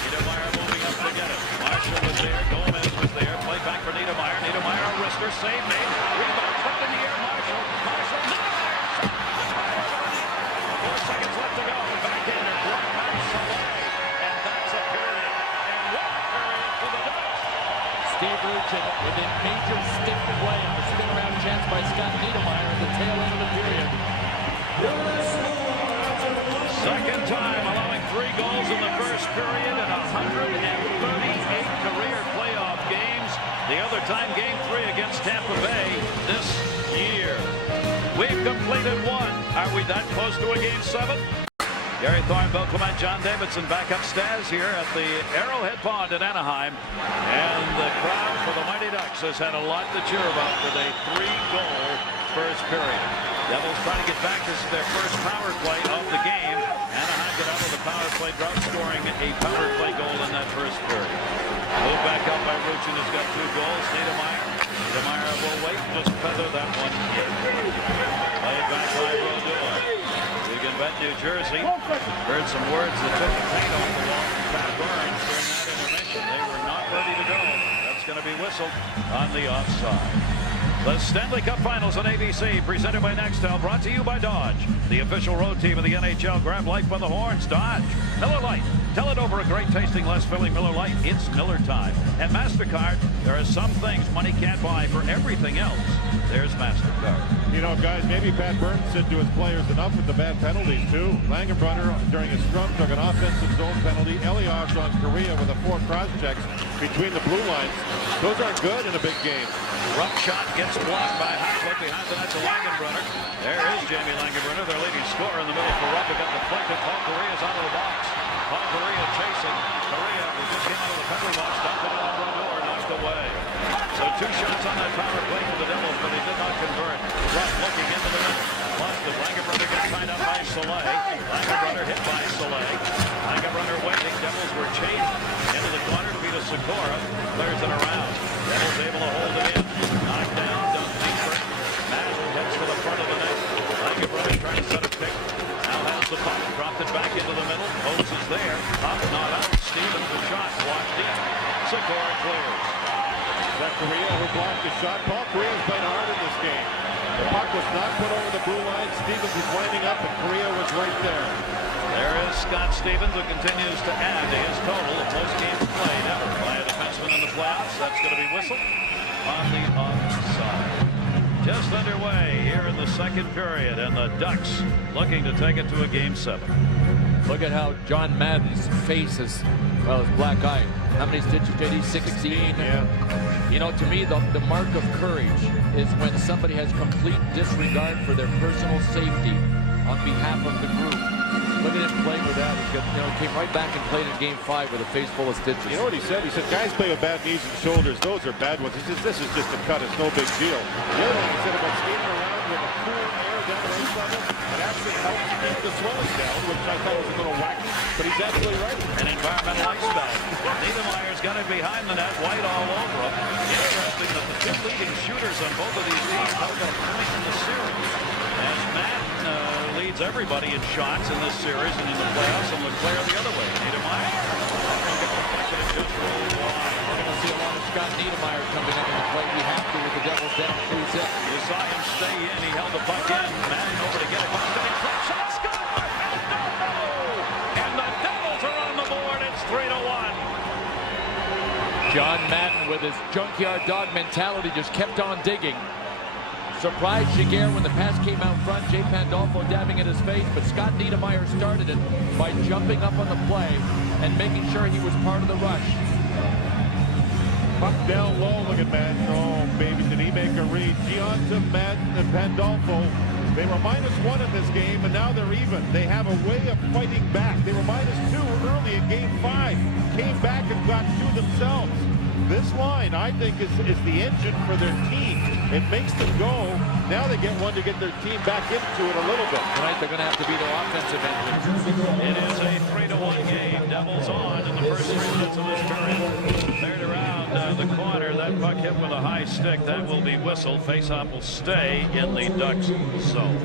Niedermeyer moving up to get it. Marshall was there. Gomez was there. Play back for Niedermeyer. Niedermeyer, a wrister. Save made. Rebound. Flipped in the air. Marshall. Niedermeyer. 4 seconds left to go. Backhander. Blocked by Soleil. And that's a period. And what a period for the Ducks. Steve Ruchin with a major stick play and a spin around chance by Scott Niedermeyer at the tail end of the period. Second time allowing 3 goals in the first period and 138 career playoff games. The other time, Game 3 against Tampa Bay this year. We've completed 1. Are we that close to a Game 7? Gary Thorne, Bill Clement, John Davidson back upstairs here at the Arrowhead Pond in Anaheim. And the crowd for the Mighty Ducks has had a lot to cheer about with a 3-goal first period. Devils trying to get back. This is their first power play of the game. Anaheim got out of the power play drought, scoring a power play goal in that first period. Moved back up by Ruchin, who's got 2 goals. Niedermeyer will wait, just feather that one in. Played back by Brodeur. Wigan Bet, New Jersey. Heard some words that took the paint off the wall from Pat Burns during that intermission. They were not ready to go. That's going to be whistled on the offside. The Stanley Cup Finals on ABC, presented by Nextel, brought to you by Dodge, the official road team of the NHL. Grab life by the horns. Dodge. Miller Lite. Tell it over a great tasting, less filling Miller Lite. It's Miller time. And MasterCard, there are some things money can't buy. For everything else, there's MasterCard. You know, guys, maybe Pat Burns said to his players, enough with the bad penalties, too. Langenbrunner, during his scrum, took an offensive zone penalty. Elias on Korea with a 4 cross-checks between the blue lines. Those aren't good in a big game. Rough shot gets blocked by Hacklick behind the net to Langenbrunner. There is Jamie Langenbrunner, their leading scorer in the middle for Rupp. It got deflected. Paul Correa's out of the box. Paul Correa chasing. Correa, who just came out of the penalty box, dumped it on Brodeur, knocked away. So 2 shots on that power play for the Devils, but they did not convert. Rupp looking into the middle. Lost it. Langenbrunner gets tied up by Soleil. Langenbrunner hit by Soleil. Langenbrunner waiting. Devils were chased into the corner to beat a Sikora. Clears it around. Devils able to hold it in. Knocked down. Dumped deeper. Madden heads to the front of the net. Langenbrunner trying to set a pick. Now has the puck. Dropped it back into the middle. Oates is there. Up, not out. Stevens, the shot. Blocked in. Sikora clears. That Correa who blocked the shot. Paul Correa's played hard in this game. The puck was not put over the blue line. Stevens was winding up, and Correa was right there. There is Scott Stevens, who continues to add to his total of most games played ever by a defenseman in the playoffs. That's going to be whistled on the offside. Just underway here in the second period, and the Ducks looking to take it to a Game 7. Look at how John Madden's face is, well, his black eye. How many stitches did he? 16? Yeah. You know, to me, the mark of courage is when somebody has complete disregard for their personal safety on behalf of the group. Look at him playing with that. He got, came right back and played in Game 5 with a face full of stitches. You know what he said? He said, guys play with bad knees and shoulders. Those are bad ones. He says, this is just a cut. It's no big deal. The other one he said about skating around with a cool air down the ice level, it actually helps keep the swelling down, which I thought was a little wacky, but he's absolutely right. An environmental ice bag. Niedermeyer's got it behind the net, white all over him. Interesting that the 2 leading shooters on both of these teams both got a point in the series. As Madden leads everybody in shots in this series and in the playoffs, and Leclerc the other way. Niedermeyer. Just rolled wide. We're going to see a lot of Scott Niedermeyer coming up in the play. We have to with the Devils down 2-0. You saw him stay in. He held the puck in. Madden over to get it. Bumped in front. Shot. Scott. And the Devils are on the board. It's 3-1. John Madden, with his junkyard dog mentality, just kept on digging. Surprised Jaguar when the pass came out front. Jay Pandolfo dabbing at his face, but Scott Niedermeyer started it by jumping up on the play and making sure he was part of the rush. Puck down low. Look at Madden. Oh, baby, did he make a read? Gianta, Madden, and Pandolfo. They were -1 in this game, and now they're even. They have a way of fighting back. They were -2 early in Game 5. Came back and got 2 themselves. This line, I think, is the engine for their team. It makes them go. Now they get one to get their team back into it a little bit. Tonight they're going to have to be their offensive engine. It is a 3-1 game. Devils on in the first 3 minutes of this period. Cleared around the corner. That puck hit with a high stick. That will be whistled. Faceoff will stay in the Ducks zone.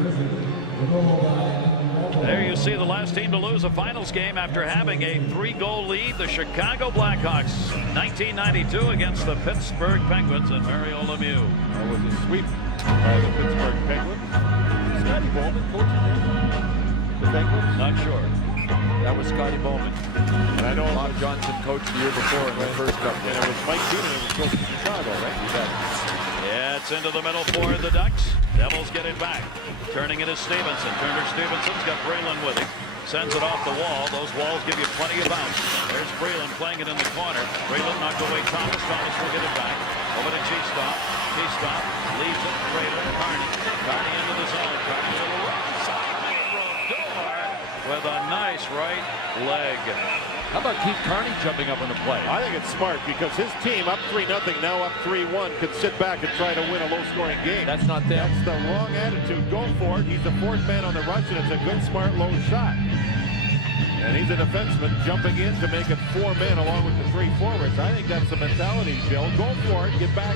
There you see the last team to lose a finals game after having a 3-goal lead. The Chicago Blackhawks, 1992 against the Pittsburgh Penguins and Mario Lemieux. That was a sweep by the Pittsburgh Penguins. Scotty Bowman coaching the Penguins? Not sure. That was Scotty Bowman. And I know Bob Johnson coached the year before in the first cup. And it was Mike Keenan who was coaching Chicago, right? Yeah, it's into the middle for the Ducks. Devils get it back. Turning it is Stevenson. Turner Stevenson's got Breland with him. Sends it off the wall. Those walls give you plenty of bounce. There's Breland playing it in the corner. Breland knocked away Thomas. Thomas will get it back. Over to G-Stop. G-Stop leaves it. Breland. Carney. Carney into the zone. Carney to the right side. Door with a nice right leg. How about Keith Carney jumping up on the play? I think it's smart because his team up 3-0, now up 3-1, could sit back and try to win a low-scoring game. That's not them. That's the wrong attitude. Go for it. He's the 4th man on the rush, and it's a good, smart, low shot. And he's a defenseman jumping in to make it 4 men along with the 3 forwards. I think that's the mentality, Bill. Go for it. Get back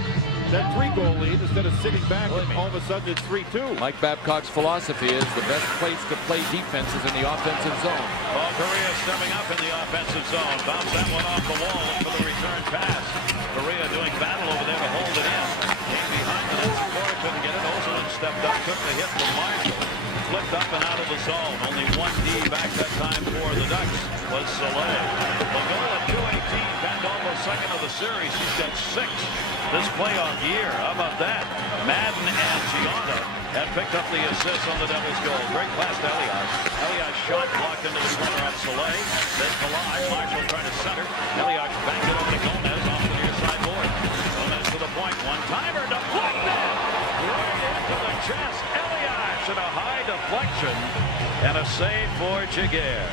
that 3-goal lead instead of sitting back and all of a sudden it's 3-2. Mike Babcock's philosophy is the best place to play defense is in the offensive zone. Well, Correa stepping up in the offensive zone. Bounce that one off the wall for the return pass. Correa doing battle over there to hold it in. Came behind the net. Secora couldn't get it. Ozorin stepped up, took the hit from Marshall. Flipped up and out of the zone. Only 1D back that time for the Ducks was Soleil. The goal at 2:18. Pandolfo's second of the series. He's got 6 this playoff year. How about that? Madden and Gianta have picked up the assist on the Devils' goal. Great pass to Elias. Elias shot blocked into the corner on Soleil. Then collide. Marshall trying to center. Elias backed it over to Gomez off the near side board. Gomez to the point. One-timer deflected. Right into the chest. Elias and a high deflection and a save for Giguère.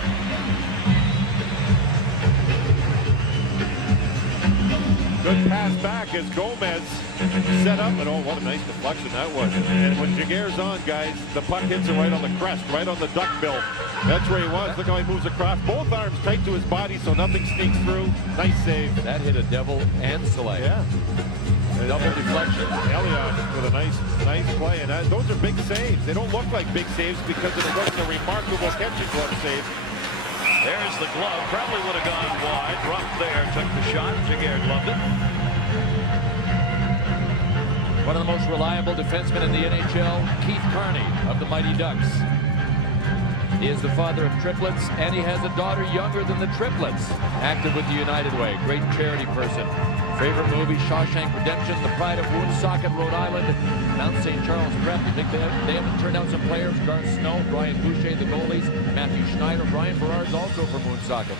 Good pass back as Gomez set up, and oh, what a nice deflection that was. And when Giguère's on, guys, the puck hits him right on the crest, right on the duck bill. That's where he was. Look how he moves across. Both arms tight to his body so nothing sneaks through. Nice save. That hit a Devil and Soleil. Yeah. Double deflection. Elliott with a nice play. And those are big saves. They don't look like big saves because it wasn't a remarkable catching glove save. There's the glove. Probably would have gone wide. Ruff there took the shot. Giguère gloved it. One of the most reliable defensemen in the NHL, Keith Carney of the Mighty Ducks. He is the father of triplets, and he has a daughter younger than the triplets. Active with the United Way. Great charity person. Favorite movie, Shawshank Redemption, The Pride of Woonsocket, Rhode Island, Mount St. Charles Prep. You think they haven't turned out some players? Garth Snow, Brian Boucher, the goalies, Matthew Schneider, Brian Ferrar's also from Woonsocket.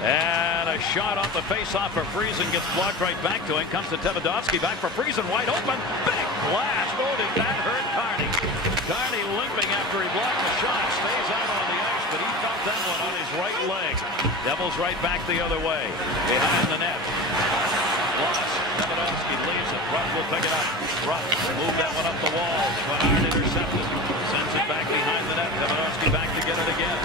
And a shot off the face-off for Friesen gets blocked right back to him. Comes to Tevodovsky, back for Friesen, wide open. Big blast. Oh, did that hurt Carney? Carney limping after he blocked the shot. Stays out on the ice, but he felt that one on his right leg. Devils right back the other way. Behind the net. Loss. Tevodovsky leaves it. Ruff will pick it up. Ruff moved that one up the wall. Bernard intercepted. Sends it back behind the net. Tevodovsky back to get it again.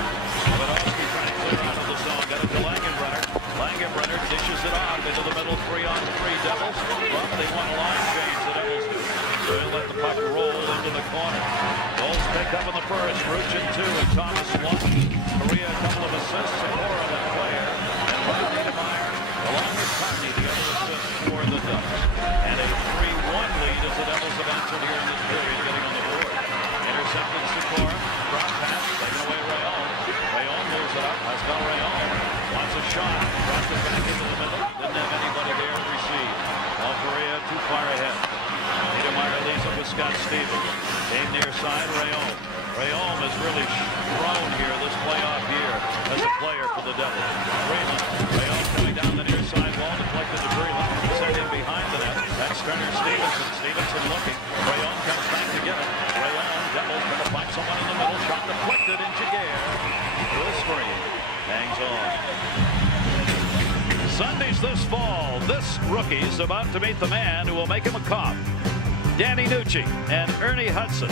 Tevodovsky trying to clear out of the zone. Got it to Langenbrunner. Langenbrunner dishes it off into the middle. 3-on-3 Devils. Ruff, they want a line change. The Devils do. So he'll let the puck roll into the corner. Goals picked up in the first. Ruchin 2 and Thomas 1. Correa a couple of assists. Secora the player. And Ryan Niedermeyer along with Carney, the other assist for the Ducks. And a 3-1 lead as the Devils have answered here in this period, getting on the board. Intercepted Secora. Drop pass. Taken away Rayon. Rayon moves it up. Pascal Rayon wants a shot. Drops it back into the middle. Didn't have anybody there to receive. All Correa too far ahead. Niedermeyer leaves it with Scott Stevens. Came near side. Rayon. Rayon has really grown here this playoff year as a player for the Devils. Rayon coming down the near side wall, deflected to Breland. Sent him behind. against Turner Stevenson. Stevenson looking. Rayon comes back to get it. Rayon, Devils going to find someone in the middle. Shot deflected in Jaguar. Will screen. Hangs on. Sundays this fall. This rookie's about to meet the man who will make him a cop. Danny Nucci and Ernie Hudson.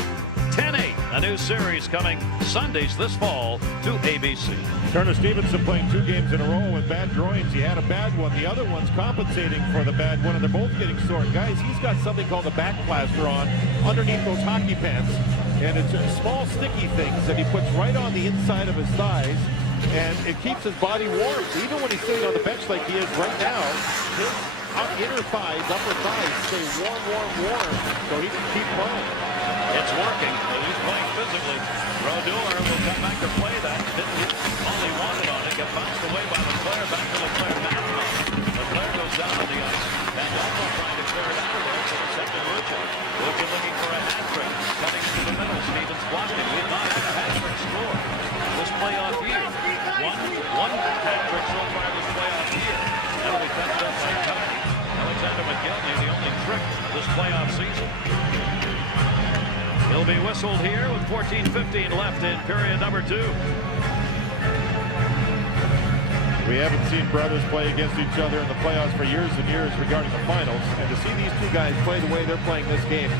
10-8, a new series coming Sundays this fall to ABC. Turner Stevenson playing 2 games in a row with bad groins. He had a bad one. The other one's compensating for the bad one, and they're both getting sore. Guys, he's got something called a back plaster on underneath those hockey pants, and it's small sticky things that he puts right on the inside of his thighs, and it keeps his body warm. Even when he's sitting on the bench like he is right now, his inner thighs, upper thighs stay warm, so he can keep playing. It's working. He's playing physically. Brodeur will come back to play that. Didn't hit all he wanted on it. Got bounced away by Leclerc. Back to Leclerc. Leclerc goes down on the ice. And also trying to clear it out of there. So the second Rucci. Rucci looking for a hat trick. Cutting through the middle. Stevens blocking. We have not had a hat trick score this playoff year. One hat trick so far this playoff year. That'll be touched up by Cutting. Alexander McGillney, the only trick this playoff season. He'll be whistled here with 14:15 left in period number 2. We haven't seen brothers play against each other in the playoffs for years and years regarding the finals. And to see these 2 guys play the way they're playing this game.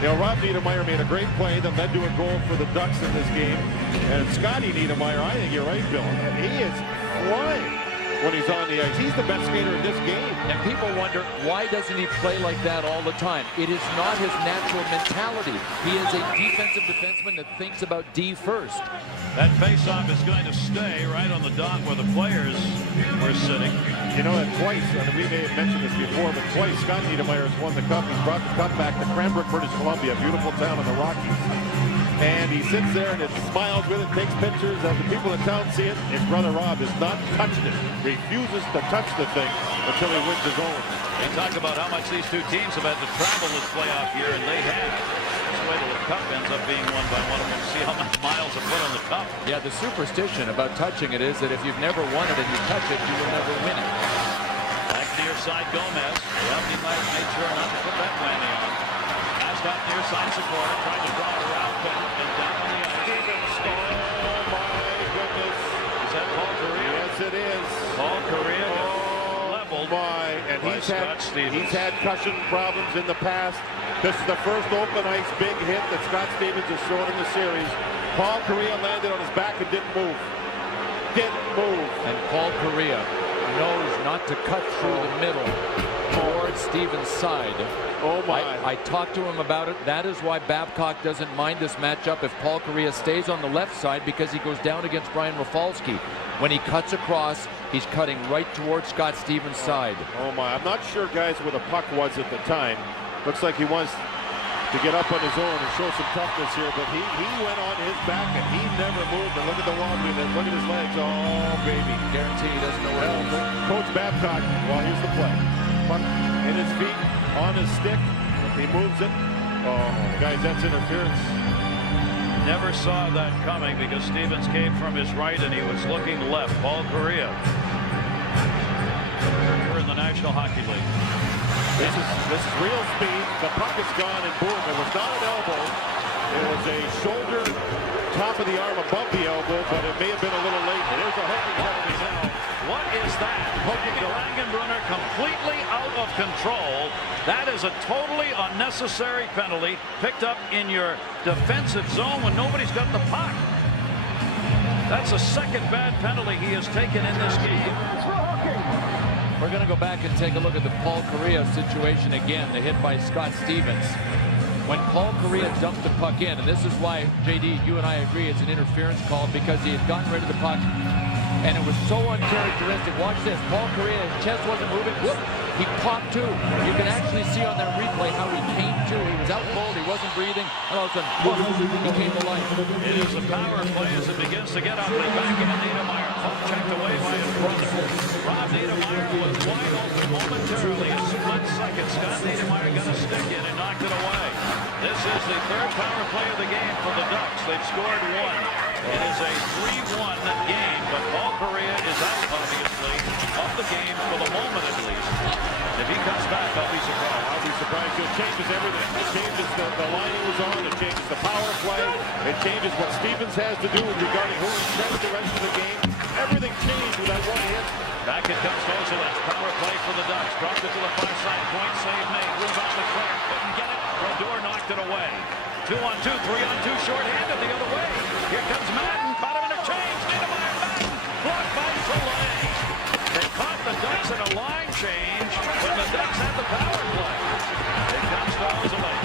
You know, Rob Niedermayer made a great play that led to a goal for the Ducks in this game. And Scotty Niedermayer, I think you're right, Bill. He is flying when he's on the ice. He's the best skater in this game. And people wonder, why doesn't he play like that all the time? It is not his natural mentality. He is a defensive defenseman that thinks about D first. That faceoff is going to stay right on the dot where the players were sitting. You know that twice, and we may have mentioned this before, but twice Scott Niedermayer has won the cup. He's brought the cup back to Cranbrook, British Columbia, a beautiful town in the Rockies. And he sits there and smiles with it, takes pictures. As the people in town see it, his brother Rob has not touched it. Refuses to touch the thing until he wins his own. They talk about how much these 2 teams have had to travel this playoff year, and they have. This way the cup ends up being won by one of them. See how much miles are put on the cup. Yeah, the superstition about touching it is that if you've never won it and you touch it, you will never win it. Back near side Gomez. Yep, he might make sure not to put that whammy on. Has got near side Sikora, trying to draw it around and down on the ice. Oh my goodness. Is that Paul Correa? Yes, it is. Paul Correa leveled. And he's had cushion problems in the past. This is the first open ice big hit that Scott Stevens has thrown in the series. Paul Correa landed on his back and didn't move. And Paul Correa knows not to cut through the middle towards Stevens' side. Oh my. I talked to him about it. That is why Babcock doesn't mind this matchup if Paul Correa stays on the left side, because he goes down against Brian Rafalski. When he cuts across, he's cutting right towards Scott Stevens' side. Oh my. I'm not sure, guys, where the puck was at the time. Looks like he wants to get up on his own and show some toughness here, but he went on his back and he never moved. And look at the wobbliness. Look at his legs. Oh, baby. Guarantee he doesn't know where it is. Coach Babcock, well, here's the play. Puck in his feet, on his stick. He moves it. Oh, guys, that's interference. Never saw that coming because Stevens came from his right and he was looking left. Paul Correa. We're in the National Hockey League. This is real speed. The puck is gone and boom. It was not an elbow. It was a shoulder, top of the arm above the elbow, but it may have been a little late. There's a holding penalty now. What is that? Langenbrunner completely out of control. That is a totally unnecessary penalty picked up in your defensive zone when nobody's got the puck. That's the second bad penalty he has taken in this game. We're going to go back and take a look at the Paul Correa situation again, the hit by Scott Stevens. When Paul Correa dumped the puck in, and this is why, JD, you and I agree it's an interference call, because he had gotten rid of the puck, and it was so uncharacteristic. Watch this. Paul Correa, his chest wasn't moving. Whoop, he popped too. You can actually see on that replay how he came to. He was out cold, he wasn't breathing, and all of a sudden, whoop, he came to life. It is a power play as it begins to get ugly. Back in Niedermayer. Checked away by his brother. Rob Niedermayer was wide open momentarily. A split second. Scott Niedermayer got a stick in and knocked it away. This is the third power play of the game for the Ducks. They've scored one. It is a 3-1 game, but Paul Correa is out, obviously. of the game for the moment at least. If he comes back, I'll be surprised. I'll be surprised. It changes everything. It changes the line he was on. It changes the power play. It changes what Stevens has to do regarding who he sets the rest of the game. Everything changed with that one hit. Back it comes Ozolin. Power play for the Ducks. Dropped it to the far side. Point save made. Rebound to Claire. Couldn't get it. Brodeur knocked it away. 2-on-2, 3-on-2, short-handed the other way. Here comes Madden. Caught him in a change. Niedermeyer, Madden. Blocked by Soleil. They caught the Ducks in a line change when the Ducks had the power play. It comes to Ozolin.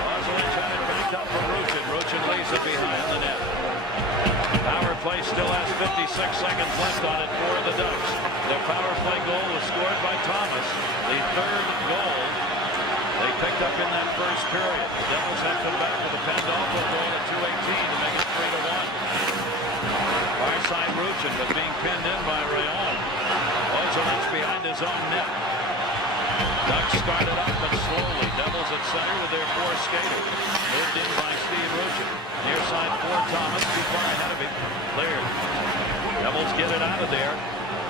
Ozolin trying to back up for Ruchin. Ruchin lays it behind the net. Power play still has 56 seconds left on it for the Ducks. Their power play goal was scored by Thomas. The third goal they picked up in that first period. The Devils have come back with a Pandolfo goal at 2:18 to make it 3-1. Far side Ruchin, but being pinned in by Rayon. Ozolin's behind his own net. Ducks started up but slowly. Devils at center with their four skaters. Moved in by Steve Ruchin. Near side for Thomas. Too far ahead of him. Cleared. Devils get it out of there.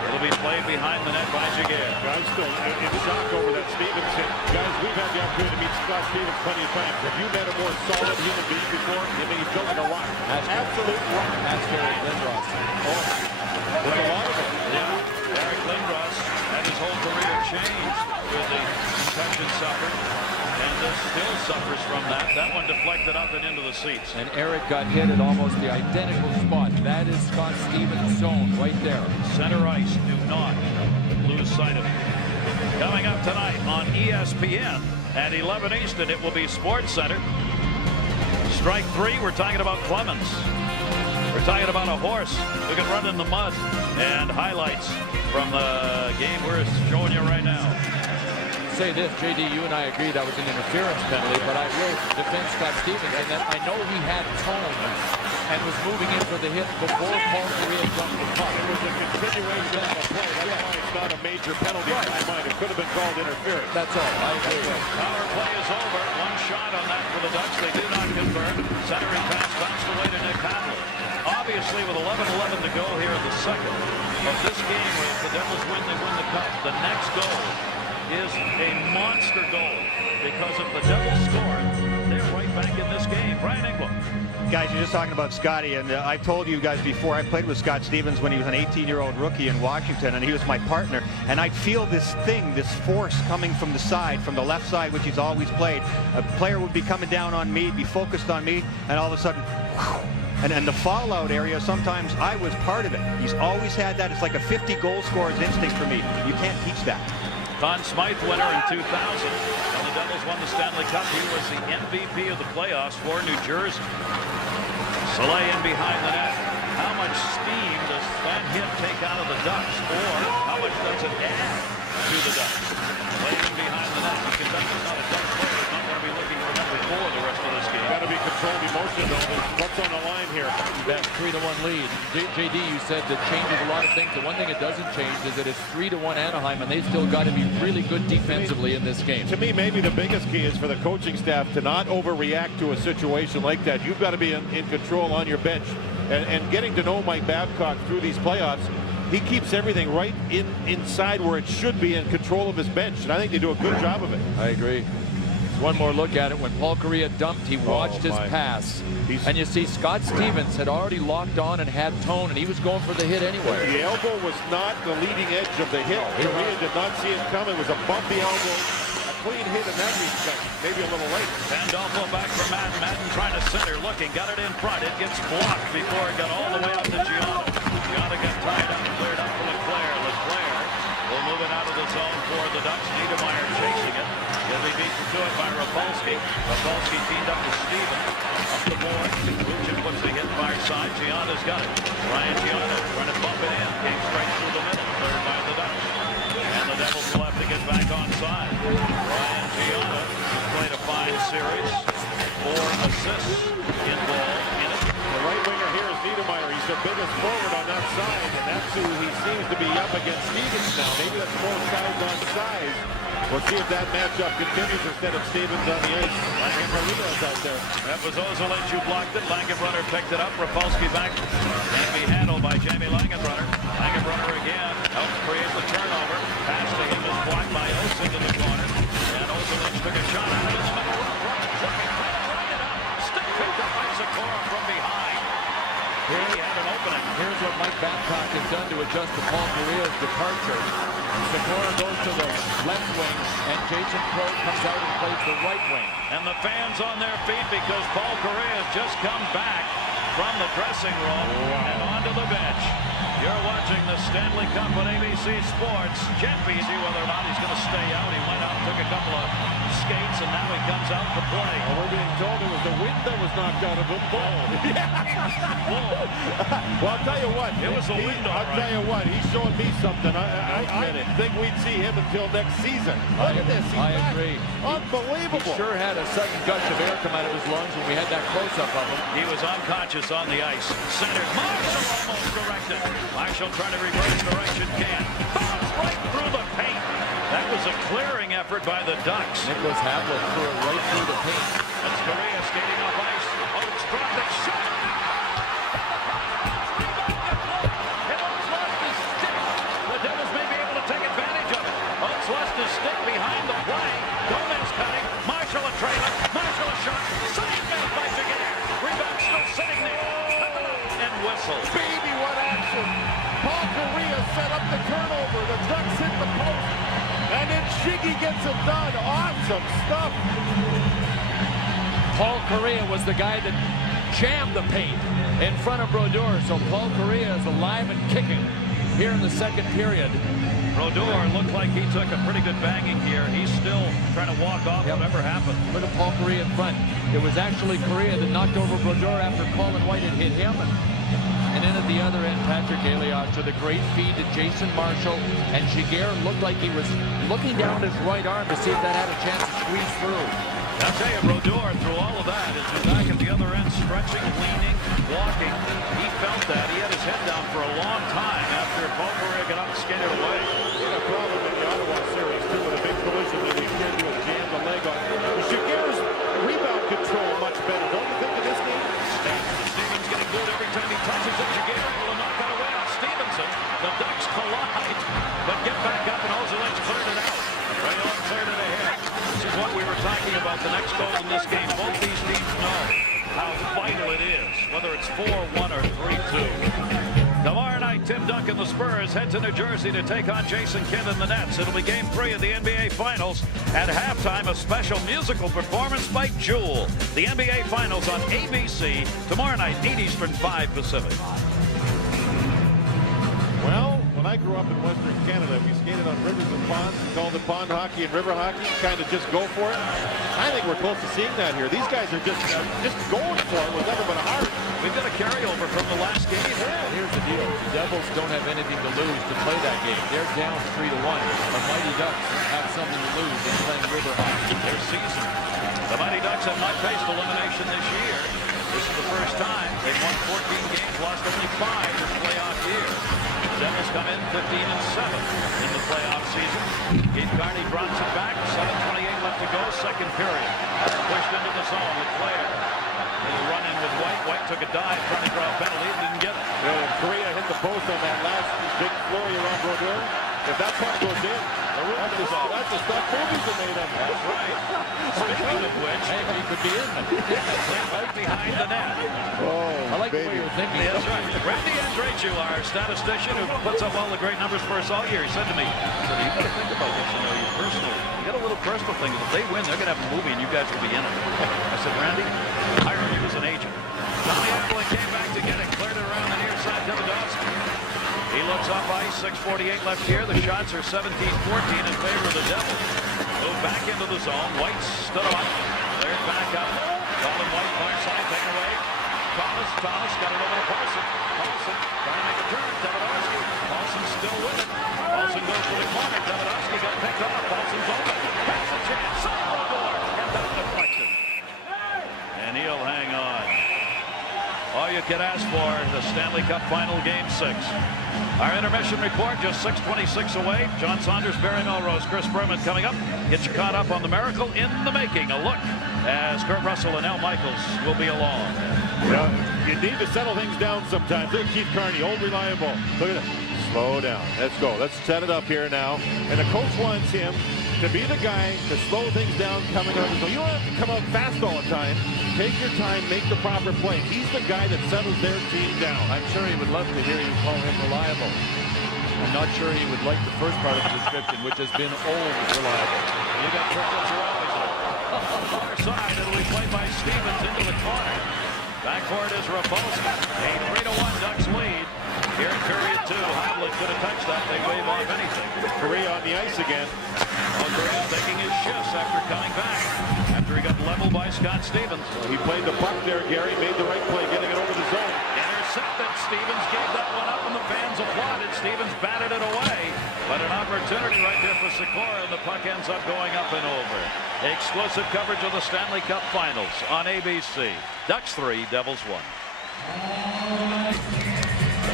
It'll be played behind the net by Jaguar. Guys still in shock over that Stevens hit. Guys, we've had the opportunity to meet Scott Stevens plenty of times. Have you met a more solid human being before? I mean, he's building a lot. Absolute rock. That's Eric Lindros. Oh, there's a lot of it. Yeah, Eric Lindros had his whole career changed with the concussion suffered, and still suffers from that. That one deflected up and into the seats. And Eric got hit at almost the identical spot. That is Scott Stevens' zone right there. Center ice, do not lose sight of it. Coming up tonight on ESPN at 11 Eastern, it will be Sports Center. Strike three, we're talking about Clemens. We're talking about a horse who can run in the mud. And highlights from the game we're showing you right now. Say this, JD, you and I agree that was an interference penalty, but I will defend Scott Stevens in that I know he had tone and was moving in for the hit before Paul Korea jumped the puck. It was a continuation of the play. That's why it's not a major penalty in my mind. It could have been called interference. That's all. I agree. Power play is over. One shot on that for the Ducks. They do not convert. Centering pass bounced away to Nick Hadley. Obviously, with 11:11 to go here in the second of this game, where if the Devils win, they win the cup. The next goal is a monster goal, because if the Devils score, they're right back in this game. Brian England. Guys, you're just talking about Scotty, and I've told you guys before, I played with Scott Stevens when he was an 18-year-old rookie in Washington, and he was my partner, and I'd feel this thing, this force coming from the side, from the left side, which he's always played. A player would be coming down on me, be focused on me, and all of a sudden, and the fallout area, sometimes I was part of it. He's always had that. It's like a 50-goal scorer's instinct for me. You can't teach that. Conn Smythe winner in 2000, and the Devils won the Stanley Cup. He was the MVP of the playoffs for New Jersey. Soleil in behind the net. How much steam does that hit take out of the Ducks, or how much does it add to the Ducks? Soleil in behind the net. You can bet there's not a Ducks player who's not going to be looking for number 4 the rest of this game. Got to be controlled emotion, though. What's on the line here? That 3-1 lead. JD, you said that changes a lot of things. The one thing it doesn't change is that it's 3-1 Anaheim, and they still got to be really good defensively in this game. To me, maybe the biggest key is for the coaching staff to not overreact to a situation like that. You've got to be in control on your bench. And getting to know Mike Babcock through these playoffs, he keeps everything right inside where it should be, in control of his bench. And I think they do a good job of it. I agree. One more look at it. When Paul Korea dumped, he watched his pass. And you see Scott Stevens had already locked on and had tone, and he was going for the hit anyway. The elbow was not the leading edge of the hit. Korea did not see it coming. It was a bumpy elbow. A clean hit in that respect. Maybe a little late. Pandolfo back for Madden. Madden trying to center, looking, got it in front. It gets blocked before it got all the way out to Gianna. Gianna got tied up, cleared up for Leclerc. Leclerc will move it out of the zone for the Ducks. Niedermeyer chasing it. He'll be beaten to it by Rapolsky. Rapolsky teamed up with Steven. Up the board. Ruchin puts the hit far side. Gianna's got it. Ryan Gianna trying to bump it in. Came straight through the middle. Cleared by the Ducks. And the Devils will have to get back on side. Ryan Gianna played a fine series. 4 assists involved in it. The right winger here is Niedermeyer. He's the biggest forward on that side, and that's who he seems to be up against Stevens now. Maybe that's more size on size. We'll see if that matchup continues instead of Stevens on the ice. Langenbrunner's out there. That was Ozolin who blocked it. Langenbrunner picked it up. Rapolsky back. And be handled by Jamie Langenbrunner. Langenbrunner again helps create the turnover. Pass to him is blocked by Oates into the corner. And Oates took a shot out of his middle. Right it up. Stick picked up by Sikora from behind. Here he had an opening. Here's what Mike Babcock has done to adjust to Paul Correa's departure. Sikora goes to the left wing, and Jason Crow comes out and plays the right wing. And the fans on their feet because Paul Correa has just come back from the dressing room and onto the bench. You're watching the Stanley Cup on ABC Sports. Jeffy, see whether or not he's going to stay out. He went out and took a couple of skates, and now he comes out to play. Well, we're being told it was the wind that was knocked out of him. Well, I'll tell you what. It was the wind, all I'll right. tell you what. He's showing me something. I didn't think we'd see him until next season. Look at this. He's I back. agree. Unbelievable. He sure had a sudden gush of air come out of his lungs when we had that close-up of him. He was unconscious on the ice. Centered. Marshall almost directed. Marshall trying to reverse direction. Can't. Bounce right through the paint. That was a clearing effort by the Ducks. Nicholas Havlet threw it right through the paint. That's Correa skating off ice. Oates dropped it. Shot. The Devils may be able to take advantage of it. Oates lost his stick behind the play. Gomez cutting. Marshall a trailer. Marshall a shot. Save made by Jagger. Rebound still sitting there. Cut it up and whistle. Baby, what action. Paul Correa set up the turnover. The Ducks hit the post. And then Shiggy gets it done. Awesome stuff. Paul Correa was the guy that jammed the paint in front of Brodeur. So Paul Correa is alive and kicking here in the second period. Brodeur looked like he took a pretty good banging here. He's still trying to walk off whatever happened. Look at Paul Correa in front. It was actually Correa that knocked over Brodeur after Colin White had hit him. And then at the other end, Patrick Elias with a great feed to Jason Marshall. And Jagger looked like he was looking down his right arm to see if that had a chance to squeeze through. I'll tell you, Brodeur, through all of that, is back at the other end, stretching, leaning, walking. He felt that. He had his head down for a long time after Paul Correa got up and skated away. He had a problem in the Ottawa series, too, with a big collision that he tried to jam the leg on. Jagger's rebound control much better. Don't you think in this game? Stevens getting good every time he touches it. Jagger able to knock that away on Stevenson. The Ducks collide, but get back up and Ozilek's cleared it out. Right on, cleared it ahead. This is what we were talking about, the next goal in this game. Both these teams know how vital it is, whether it's 4-1 or 3-2. Tomorrow night, Tim Duncan, the Spurs, head to New Jersey to take on Jason Kidd and the Nets. It'll be Game 3 of the NBA Finals. At halftime, a special musical performance by Jewel. The NBA Finals on ABC tomorrow night, 8 Eastern, 5 Pacific. Well, when I grew up in Western Canada, we skated on rivers and ponds, called it pond hockey and river hockey, kind of just go for it. I think we're close to seeing that here. These guys are just going for it with nothing but a heart. We've got a carryover from the last game. Here's the deal. The Devils don't have anything to lose to play that game. They're down 3-1. The Mighty Ducks have something to lose in playing river hockey. Their season. The Mighty Ducks have not faced elimination this year. This is the first time. They've won 14 games, lost only 5 this playoff year. The Devils come in 15-7 in the playoff season. Keith Carney drops it back. 7:28 left to go, second period. Pushed into the zone with Flair. Little run in with White. White took a dive, trying to draw a penalty, and didn't get it. Yeah, Correa hit the post on that last big flurry around Brodeur. If that puck goes in, that's the stuff movies are made of. That's right. Speaking of which, Hey, he could be in. right behind the net. Oh, I like the way you're thinking. That's right. Randy Andrejcu, our statistician who puts up all the great numbers for us all year, he said to me, you got to think about this, you personal. You got a little personal thing. If they win, they're going to have a movie and you guys will be in it. I said, Randy, hire you as an agent. Tommy Evelyn came back to get it, cleared it around the near side. Davidovsky. He looks up ice, 6:48 left here. The shots are 17-14 in favor of the Devils. Move back into the zone. White stood up. Cleared back up. Colin White, far side, taken away. Thomas got it over to Paulson. Paulson trying to make a turn. Davidovsky. Paulson still with it. Paulson goes to the corner. Davidovsky got picked off. Paulson's open. Has a chance. Side of the door. And that's deflection. And he'll hang on. All you can ask for, the Stanley Cup Final Game 6. Our intermission report, just 6:26 away. John Saunders, Barry Melrose, Chris Berman coming up. Get you caught up on the miracle in the making. A look as Kurt Russell and Al Michaels will be along. Yeah, you need to settle things down sometimes. Look at Keith Carney, old reliable. Look at it. slow down. Let's go. Let's set it up here now. And the coach wants him to be the guy to slow things down coming out. So you don't have to come out fast all the time. Take your time, make the proper play. He's the guy that settles their team down. I'm sure he would love to hear you call him reliable. I'm not sure he would like the first part of the description, which has been always reliable. You got Kirkland's always far side. It'll be played by Stevens into the corner. Back for it is Rapolsky. A 3-1 Ducks lead. Here in period 2, Havlik could have touched that. They wave off anything. Korea on the ice again. Korea taking his shifts after coming back. After he got leveled by Scott Stevens. He played the puck there, Gary. Made the right play, getting it over the zone. Intercepted. Stevens gave that one up and the fans applauded. Stevens batted it away. But an opportunity right there for Sikora, and the puck ends up going up and over. Exclusive coverage of the Stanley Cup Finals on ABC. Ducks 3, Devils 1.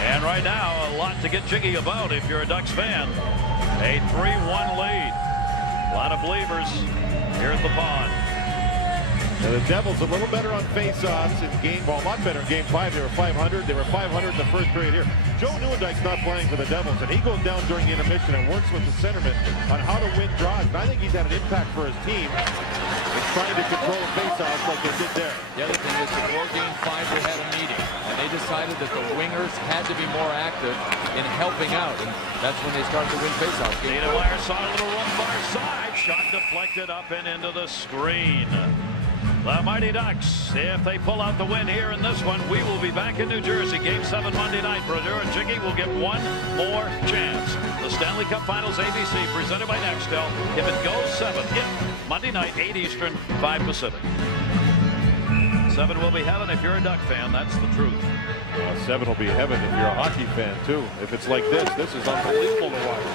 And right now, a lot to get jiggy about if you're a Ducks fan. A 3-1 lead. A lot of believers here at the pond. Now the Devils a little better on face-offs in game, well, a lot better in game 5. They were 500. They were 500 in the first period here. Joe Nieuwendyke's not playing for the Devils, and he goes down during the intermission and works with the centerman on how to win draws. And I think he's had an impact for his team in trying to control face-offs like they did there. The other thing is before game 5 they had a meeting and they decided that the wingers had to be more active in helping out, and that's when they started to win face-offs. Niedermeyer saw a little run far side. Shot deflected up and into the screen. The Mighty Ducks, if they pull out the win here in this one, we will be back in New Jersey. Game 7 Monday night. Brodeur and Jiggy will get one more chance. The Stanley Cup Finals ABC presented by Nextel. If it goes 7, Monday night, 8 Eastern, 5 Pacific. 7 will be heaven if you're a Duck fan. That's the truth. 7 will be heaven if you're a hockey fan, too. If it's like this is unbelievable to watch.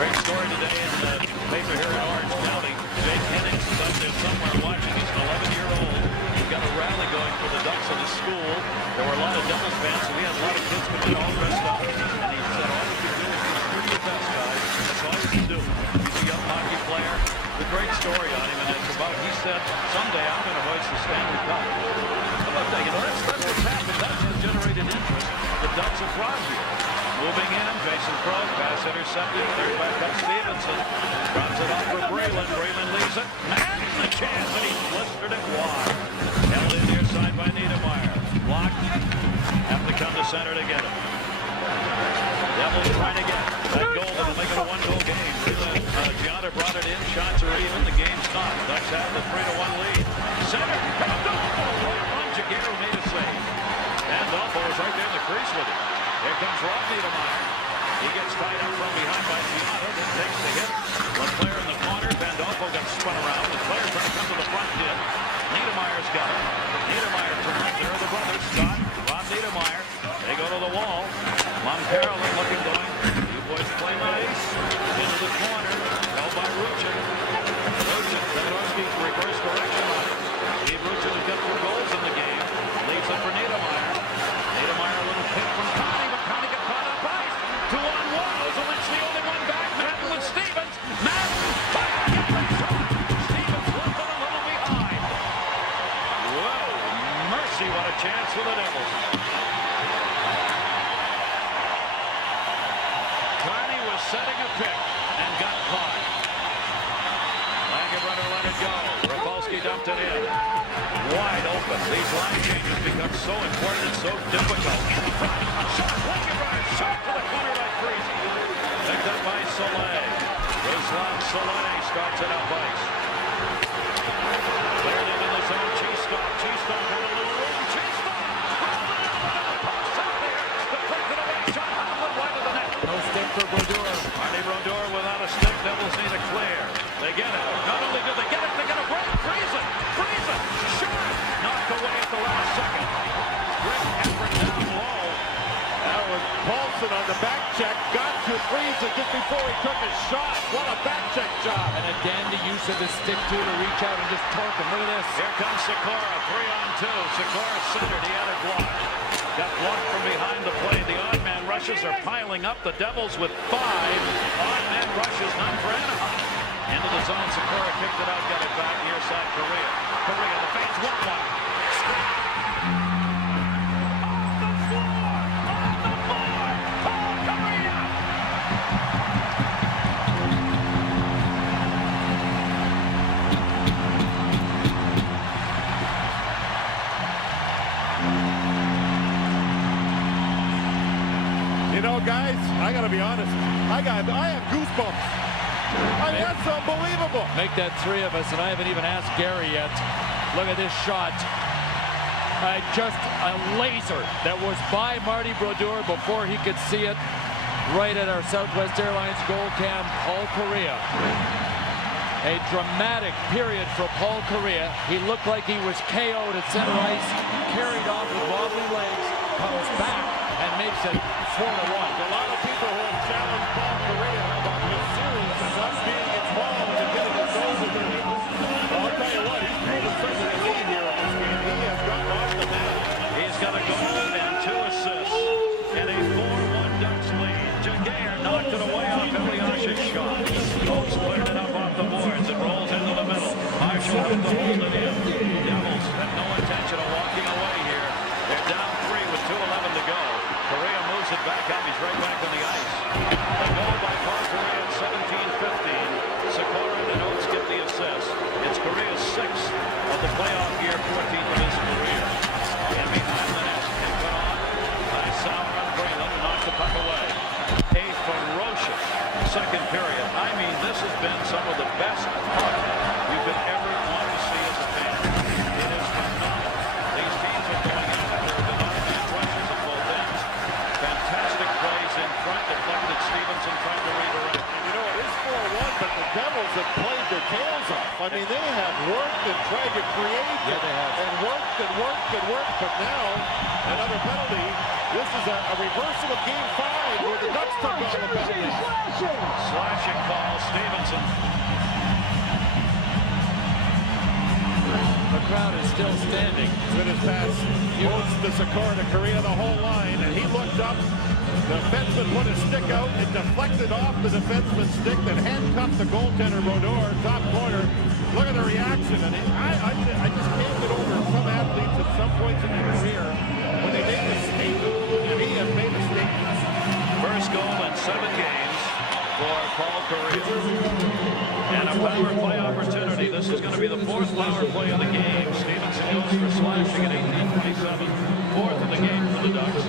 Great story today in the paper here in Orange County. Jake Hennings is up there somewhere watching. He's an 11-year-old. He got a rally going for the Ducks in his school. There were a lot of Devils fans, so we had a lot of kids coming in all dressed up. And he said, all you can do is just do your best, guys. That's all you can do. He's a young hockey player. The great story on him, and it's about, he said, someday I'm going to hoist the Stanley Cup. How about that? You know, that's what's happened. That's what generated interest. The Ducks have brought here. Moving in, Jason Krog, pass intercepted, third by Cut Stevenson. Drops it off for Braylon. Braylon leaves it. And the chance, and he blistered it wide. Held in near side by Niedermeyer. Blocked. Have to come to center to get it. Devils trying to get that goal that'll make it a 1-goal game. Gianna brought it in. Shots are even. The game's not. Ducks have the 3-1 lead. Center. Right on Jaguar made a save. And Dolfo was right there in the crease with him. Here comes Rob Niedermeyer. He gets tied up from behind by Gianna. Then takes the hit. One player in the corner. Pandolfo got spun around. The player trying to come to the front did. Niedermeyer's got it. Niedermeyer turns. There are the brothers. Scott, Rob Niedermeyer. They go to the wall. Montero looking going. You boys play nice. Into the corner. Held by Ruchin. Ruchin. Tedorski reverse direction on it. Steve Ruchin has got 2 goals in the game. Leaves it for Niedermeyer. Niedermeyer a little pick from Connie, but Connie got caught up ice. 2-on-1. Ozolin's the only one back. Madden with Stevens. Madden. Stevens left it a little behind. Whoa. Mercy, what a chance for the Devils. Connie was setting a pick and got caught. Lagerbrunner let it go. Rapolsky dumped it in. Wide open. These line changes become so important and so difficult. Shot, Lagerbrunner, shot to the corner by Freese. Picked up by Soleil. Ruslan Soleil starts it up ice. Cleared into the zone. Cheestok. Cheestok had a little room. Cheestok. Post out there. The pick it away. Shot Hoffman wide of the net. No stick for Brodeur. Marty Brodeur without a stick. Devils need a clear. They get it. Not only do they get it, they get a break. Freeze it. Freeze it. Shot. Knocked away at the last second. Great effort down low. That was Paulson on the back check. Got to Freeze it just before he took a shot. What a back check job. And again, the use of the stick too to reach out and just torque him. Look at this. Here comes Sikora. 3-on-2. Sikora centered. He had it blocked. Got blocked from behind the play. The odd man rushes are piling up. The Devils with 5 odd man rushes. None for Anaheim. Into the zone. Sikora kicked it out. Got it back near side Korea. Korea. The fans want one. You know, guys, I got to be honest. I have goosebumps. I mean, that's unbelievable. Make that 3 of us, and I haven't even asked Gary yet. Look at this shot. Just a laser that was by Marty Brodeur before he could see it. Right at our Southwest Airlines goal cam, Paul Kariya. A dramatic period for Paul Kariya. He looked like he was KO'd at center ice, carried off with wobbly legs, comes back and makes it 4-1. A lot of people who have challenged Paul Kariya about his series and not being involved and getting his goals with their team. I'll tell you what, he's proven something to lead here in this game. He has gotten off the mat. He's got a goal and 2 assists and a 4-1 Ducks lead. Jaguar knocked it away off Eliash's shot. Oaks cleared it up off the boards. It rolls into the middle. Marshall has to hold it in. Devils have no intention of walking away here. They're down 3 with 2:11 to go. Kariya moves it back up. He's right back on the ice. A goal by Paul Kariya at 17:15. Sikora and Oates get the assist. It's Kariya's 6th of the playoff year, 14th of his career. And behind the net, picked it on by Sauer and Braylon, who knocked the puck away. A ferocious second period. I mean, this has been some of the best hockey you could ever want to see as a fan. It is phenomenal. These teams are going out there with the man rushes at both ends. Fantastic plays in front, deflected Stevenson trying to redirect. You know, it is 4-1, but the Devils have played their tails off. I mean, they have worked and tried to create and worked and worked and worked, but now another penalty. This is a reversal of Game 5 where the Ducks took all the penalties. Slashing call, Stevenson. The crowd is still standing. Good as pass. Oates to Sikora to Kariya the whole line, and he looked up. The defenseman put his stick out. It deflected off the defenseman's stick that handcuffed the goaltender Brodeur, top corner. Look at the reaction, and I just can't get over some athletes at some points in their career when they make a statement, and he has made a statement. First goal in 7 games for Paul Kariya. And a power play opportunity. This is going to be the 4th power play of the game. Stevenson goes for slashing at 18:27. 4th of the game for the Ducks,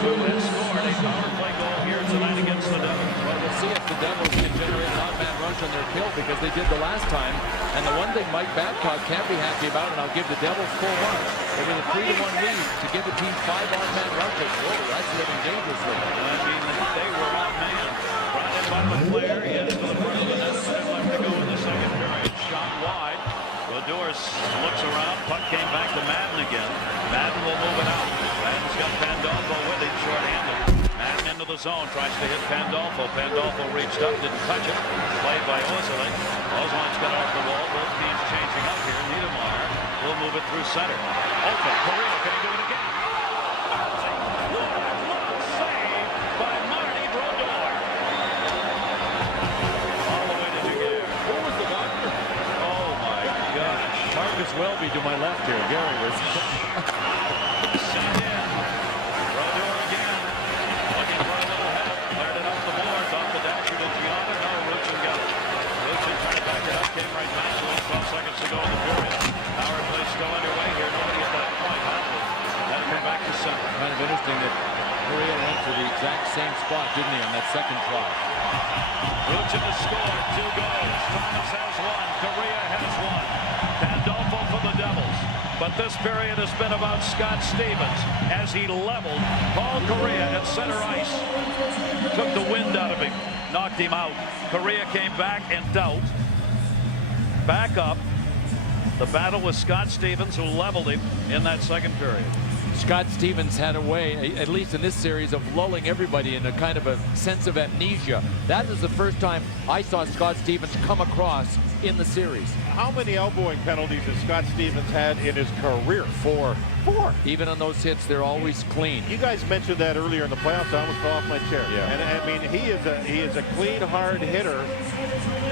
who has scored a power play goal here tonight against the Devils. Well, we'll see if the Devils can generate an odd-man rush on their kill, because they did the last time. And the one thing Mike Babcock can't be happy about, and I'll give the Devils full marks, they were the 3-1 lead to give the team 5 odd-man rushes. Oh, that's living dangerously. I mean, they were odd-man. Brought in by LeClaire. He heads to the front of the net. 5 left to go in the second period. Shot wide. Brodeur looks around. Puck came back to Madden again. Madden will move it out. Madden's got Pandolfo with it, short-handed. Madden into the zone, tries to hit Pandolfo. Pandolfo reached up, didn't touch it. Played by Ozilek. Ozilek's got off the wall. Both teams changing up here. Niedermeyer will move it through center. Open. Kariya, can he do it again? What a glove save by Marty Brodeur. All the way to Jaguar. Who was the doctor? Oh my gosh. Marcus Welby to my left here. Gary was. Sent in. Brodeur again. Looking for a little help. Cleared it off the boards. Off the dasher to Gianna. No, Ruchin got it. Ruchin tried to back it up. Came right back to it. 12 seconds to go in the period. Power play still underway here. Nobody at that point. Had to come back to center. Kind of interesting that Kariya went to the exact same spot, didn't he, on that second try? Ruchin has scored 2 goals. Thomas has 1. Kariya has 1. Pandolfo for the Devils. But this period has been about Scott Stevens as he leveled Paul Kariya at center ice. Took the wind out of him, knocked him out. Kariya came back in doubt. Back up. The battle with Scott Stevens, who leveled him in that second period. Scott Stevens had a way, at least in this series, of lulling everybody in a kind of a sense of amnesia. That is the first time I saw Scott Stevens come across in the series. How many elbowing penalties has Scott Stevens had in his career? 4. Even on those hits, they're always clean. You guys mentioned that earlier in the playoffs. I almost fell off my chair. Yeah. And I mean, he is a clean, hard hitter.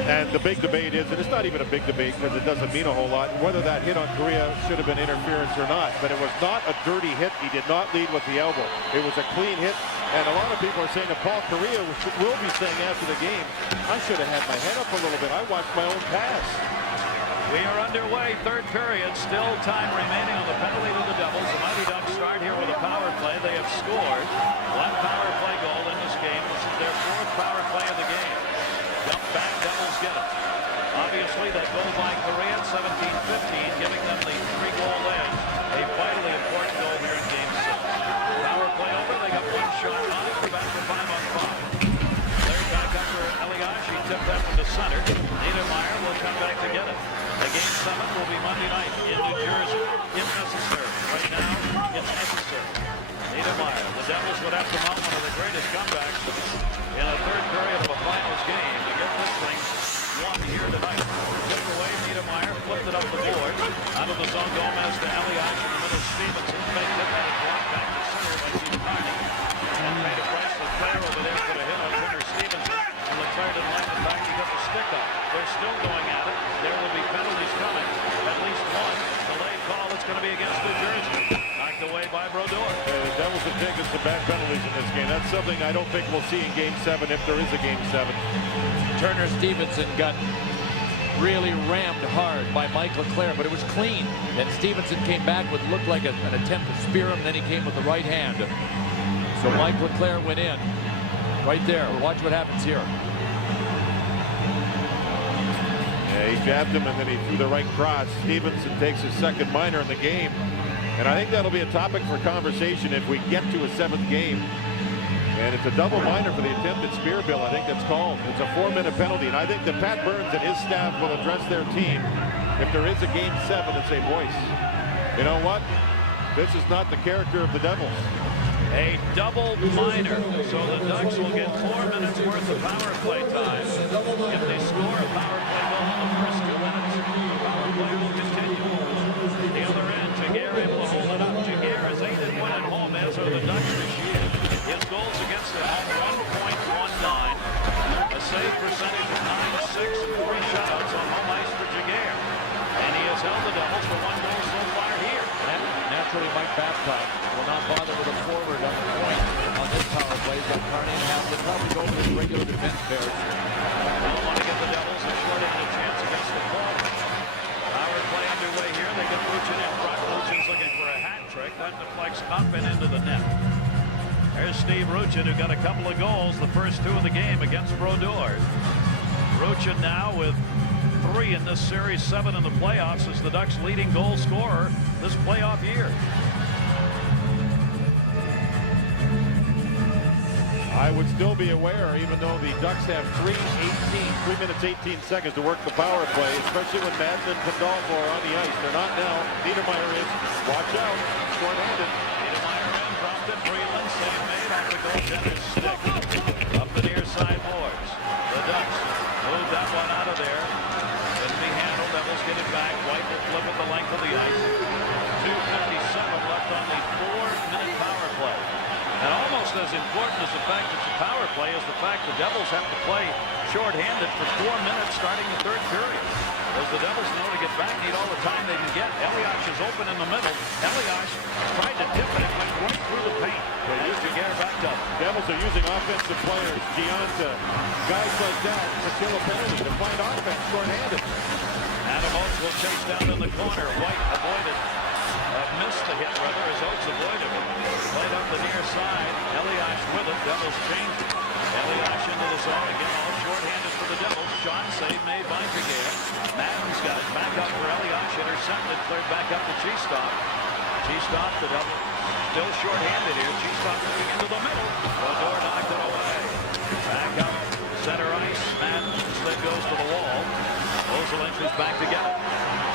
And the big debate is, and it's not even a big debate because it doesn't mean a whole lot, whether that hit on Kariya should have been interference or not. But it was not a dirty hit. He did not lead with the elbow. It was a clean hit. And a lot of people are saying that Paul Kariya will be saying after the game, I should have had my head up a little bit. I watched my own pass. We are underway, 3rd period. Still time remaining on the penalty to the Devils. The Mighty Ducks start here with a power play. They have scored 1 power play goal in the fourth power play of the game. Dump back, Devils get it. Obviously, that goal by Korea at 17-15, giving them the 3-goal edge. A vitally important goal here in Game 6. Power play over. They got one shot on it. We're back to 5-on-5. They're back up for Elias. He tipped that from the center. Niedermeyer will come back to get it. The Game 7 will be Monday night in New Jersey, if necessary. Right now, it's necessary. Niedermeyer, the Devils would have to mount one of the greatest comebacks in a third period of a finals game to get this thing won here tonight. Took away Niedermeyer, flipped it up the board. Out of the zone, Gomez to Elias in the middle. Stevenson faked it, had it blocked back to center by Steve Carney. And made a price Leclerc over there for the hit on Gunnar Stevenson. And Leclerc didn't like the fact he got the stick up. They're still going at it. There will be penalties coming. At least one delayed call that's going to be against New Jersey. Knocked away by Brodeur. The Devils have taken some bad penalties in this game. That's something I don't think we'll see in Game 7 if there is a Game 7. Turner Stevenson got really rammed hard by Mike Leclerc, but it was clean. And Stevenson came back with looked like an attempt to spear him, then he came with the right hand. So Mike Leclerc went in right there. Watch what happens here. Yeah, he jabbed him and then he threw the right cross. Stevenson takes his second minor in the game. And I think that'll be a topic for conversation if we get to a 7th game. And it's a double minor for the attempted spear, Bill. I think that's called. It's a 4-minute penalty. And I think that Pat Burns and his staff will address their team if there is a Game 7 and say, boys, you know what? This is not the character of the Devils. A double minor, so the Ducks will get 4 minutes worth of power play time. If they score a power play goal in the first 2 minutes, the power play will continue. The other end, Jaguar able to hold it up. Jaguar is 8-1 at home, as are the Ducks this year. His goals against the home, 1.19. A save percentage of 9.6, 3 shutouts on home ice for Jaguar. And he has held the Devils for 1 goal so far here. And naturally, Mike Babcock will not bother with a forward on the point on this power play. He's got Carney and Happ. He'll probably go with his regular defense pairs. Don't want to give the Devils a short-handed chance against the forward. Power play underway here. They get Luchin in front. Luchin's looking for a hat trick. That deflects up and into the net. There's Steve Ruchin, who got a couple of goals, the first 2 of the game against Brodeur. Ruchin now with 3 in this series, 7 in the playoffs, as the Ducks' leading goal scorer this playoff year. I would still be aware, even though the Ducks have 3 minutes 18 seconds to work the power play, especially when Madden and Pandolfo are on the ice. They're not now. Niedermeyer is. Watch out. Short-handed. Niedermeyer in, dropped it. Breland, save made off the goaltender's stick. Up the near side boards. The Ducks moved that one out of there. Couldn't be handled. Devils get it back. White will flip it the length of the ice. 2:57 left on the 4-minute power play. And almost as important as the fact it's a power play is the fact the Devils have to play short-handed for 4 minutes starting the 3rd period. As the Devils know to get back, need all the time they can get. Elias is open in the middle. Elias tried to tip it. It went right through the paint. As Jaguar backed up. Devils are using offensive players, Gianta, guys like that, to kill a penalty, to find offense short-handed. Adam Oates will chase down in the corner. White avoided. Missed the hit, rather, as Oates avoided it. Played up the near side. Elias with it. Devils change it. Elias into the zone again. All short-handed for the Devils. Shot save made by Jaguar. Madden's got it back up for Elias. Intercepted. Cleared back up to Cheestop. Cheestop, the Devils still short-handed here. Cheestop moving into the middle. Brodeur knocked it away. Back up. Center ice. Madden instead goes to the wall. Ozolinsh is back to get it.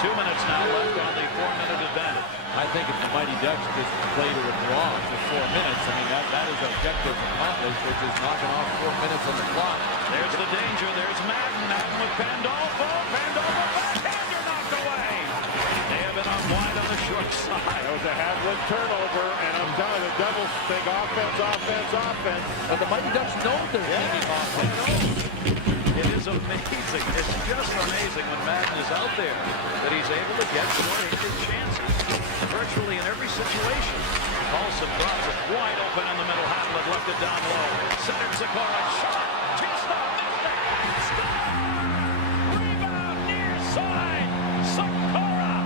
2 minutes now left on the 4-minute advantage. I think if the Mighty Ducks just play to a draw for 4 minutes, I mean, that is objective accomplished, which is knocking off 4 minutes on the clock. There's the danger. There's Madden. Madden with Pandolfo. Pandolfo backhander knocked away. They have been on wide on the short side. That was a Havlin turnover, and I'm telling you, the Devils think offense, offense, offense. But the Mighty Ducks know they're thinking offense. It is amazing. It's just amazing when Madden is out there that he's able to get short-handed chances virtually in every situation. Paulson drops it wide open in the middle. Havlin left it down low. Centered Sikora. Shot. Cheestop missed it. Score! Rebound near side. Sikora.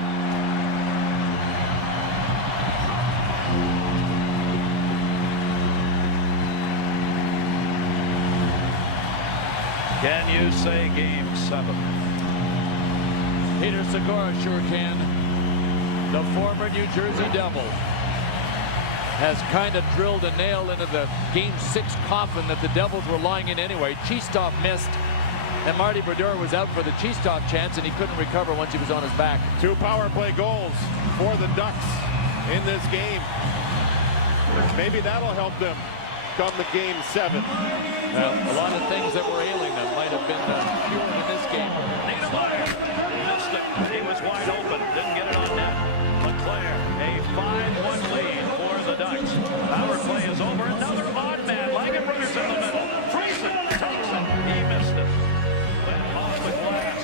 Can you say Game 7? Peter Segura sure can. The former New Jersey Devil has kind of drilled a nail into the Game 6 coffin that the Devils were lying in anyway. Cheestov missed, and Marty Brodeur was out for the Cheestov chance, and he couldn't recover once he was on his back. 2 power play goals for the Ducks in this game. Maybe that'll help them come to Game 7. Well, a lot of things that were ailing them might have been cured in this game. Niedermeyer missed it. He was wide open. Didn't get it on net. LeClaire, a 5-1 lead for the Ducks. Power play is over. Another odd man. Langenbrunner's in the middle. Friesen takes it. He missed it. Went off the glass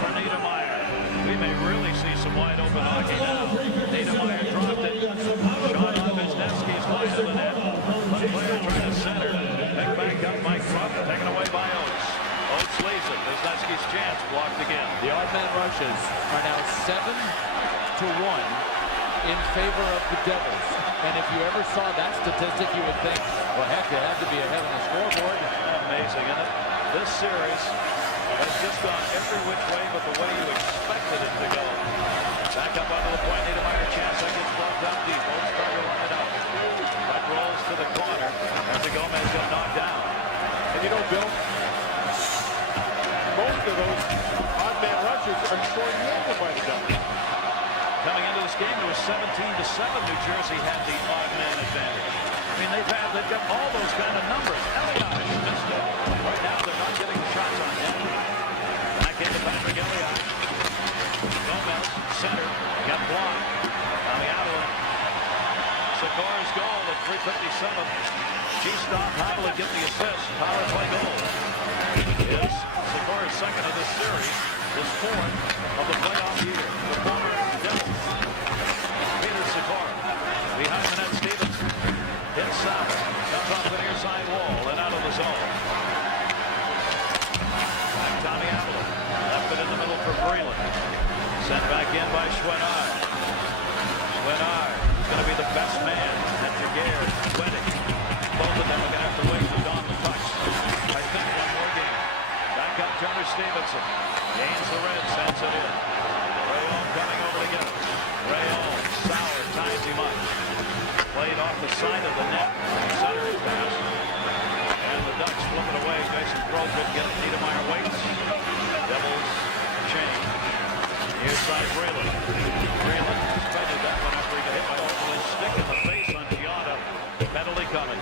for Niedermeyer. We may really see some wide open hockey now. Niedermeyer dropped it. Shot off his Wisniewski's wide of the net. LeClaire trying to center. Picked back up by Crump. Taken away by Oates. Oates leaves it. Wisniewski's chance blocked again. The odd man rushes are now 7-1 in favor of the Devils. And if you ever saw that statistic, you would think, well, heck, they had to be ahead on the scoreboard. Amazing, isn't it? This series has just gone every which way but the way you expected it to go. Back up onto the point. Niedermeyer chance that gets blocked up deep. Oates trying to run it up. Puck rolls to the corner after Gomez got knocked down. And you know, Bill, most of those odd man rushers are short-handed by the Ducks. Coming into this game, it was 17-7. New Jersey had the odd man advantage. I mean, they've got all those kind of numbers. Elias missed it. Right now, they're not getting the shots on net. Back into Patrick Elias. Gomez, center, got blocked. Coming out of it. Segura's goal at 3:57. Cheestov, Havel would get the assist. Power play goal. Is Segura's second of this series. His 4th of the playoff year. The former Devils. Peter Segura. Behind the net, Stevenson. Hits Sauer. Comes off the near side wall and out of the zone. Back Tommy Havel. Left it in the middle for Breland. Sent back in by Chouinard. Chouinard is going to be the best man. And Jaguar, 20. Both of them are going to have to wait for Don to touch. I think one more game. Back up Turner Stevenson. Gains the red, sends it in. Rayon coming over to get it. Rayon, Sauer ties him up. Played off the side of the net. Centering pass. And the Ducks flip it away. Jason Crow couldn't get it. Niedermeyer waits. Devils change. Near side Breland. Breland suspended that one after he got hit by Oakland's stick in the face on Giada. Penalty coming.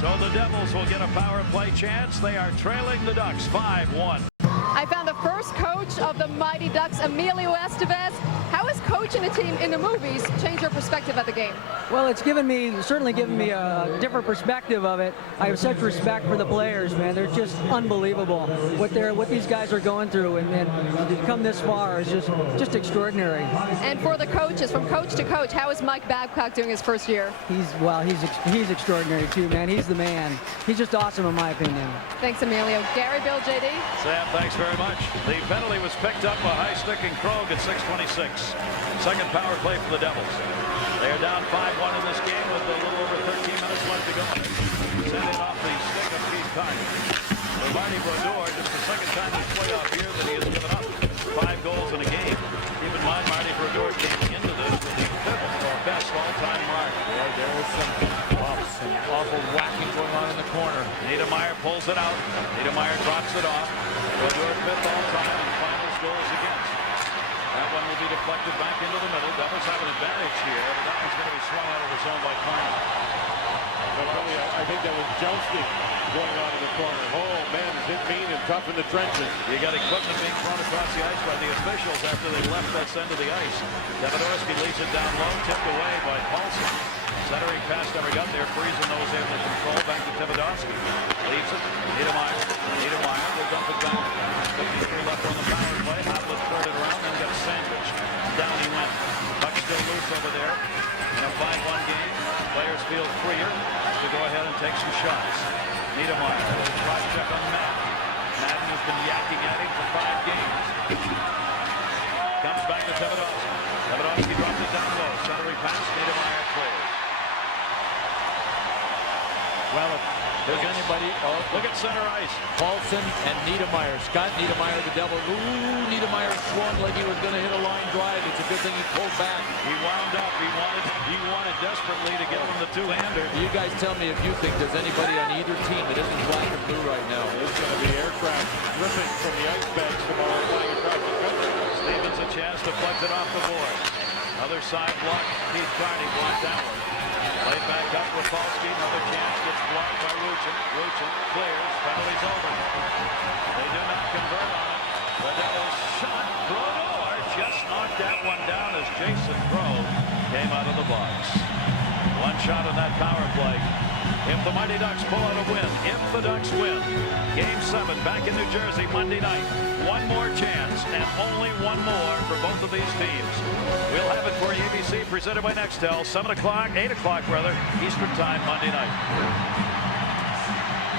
So the Devils will get a power play chance. They are trailing the Ducks 5-1. I found the first coach of the Mighty Ducks, Emilio Estevez. How has coaching a team in the movies changed your perspective of the game? Well, it's certainly given me a different perspective of it. I have such respect for the players, man. They're just unbelievable. What these guys are going through, and to come this far is just extraordinary. And for the coaches, from coach to coach, how is Mike Babcock doing his first year? He's extraordinary too, man. He's the man. He's just awesome in my opinion. Thanks, Emilio. Gary, Bill, JD. Sam, thanks very much. The penalty was picked up by high-sticking Krog at 6:26. Second power play for the Devils. They are down 5-1 in this game with a little over 13 minutes left to go. Sent in off the stick of Keith Carter. For Marty Brodeur, just the second time this playoff year that he has given up 5 goals in a game. Keep in mind, Marty Brodeur came into this with the 5th best all-time mark. Boy, there was some awful whacking going on in the corner. Niedermeyer pulls it out. Niedermeyer drops it off. Brodeur 5th all-time and finals goals against. That one will be deflected back into the middle. Devils have an advantage here. But that one's going to be swung out of the zone by Carney. But really, I think that was jousting going on in the corner. Oh, man, is it mean and tough in the trenches. You got equipment being thrown across the ice by the officials after they left that end of the ice. Davidorski leads it down low, tipped away by Paulson. Centering pass never got there. Friesen was able to control back to Davidorski. Leaves it. Niedermeyer. Niedermeyer will dump it back. 53 left on the power play. Havlet turned it around and got sandwiched. Down he went. Puck still loose over there. In a 5-1 game, players feel freer to go ahead and take some shots. Niedermeyer, a little cross check on Madden. Madden has been yakking at him for 5 games. Comes back to Davidorski. Davidorski drops it down low. Centering pass. Niedermeyer clears. Well, Does anybody? Oh, Look at center ice. Paulson and Niedermeyer. Scott Niedermeyer, the Devil. Ooh, Niedermeyer swung like he was going to hit a line drive. It's a good thing he pulled back. He wound up. He wanted desperately to get him the two-hander. You guys tell me if you think there's anybody on either team that isn't black and blue right now. There's going to be aircraft ripping from the ice beds tomorrow flying across the country. Stevens a chance to flex it off the board. Other side block. Keith Carney blocked that one. Played back up with Falski. Another chance gets blocked by Luchin. Luchin clears. Penalty's over. They do not convert on it. The Devils shot. Brodeur just knocked that one down as Jason Crowe came out of the box. One shot on that power play. If the Mighty Ducks pull out a win, if the Ducks win, Game 7 back in New Jersey Monday night. One more chance and only one more for both of these teams. We'll have it for ABC presented by Nextel, 7 o'clock, 8 o'clock rather, Eastern Time Monday night.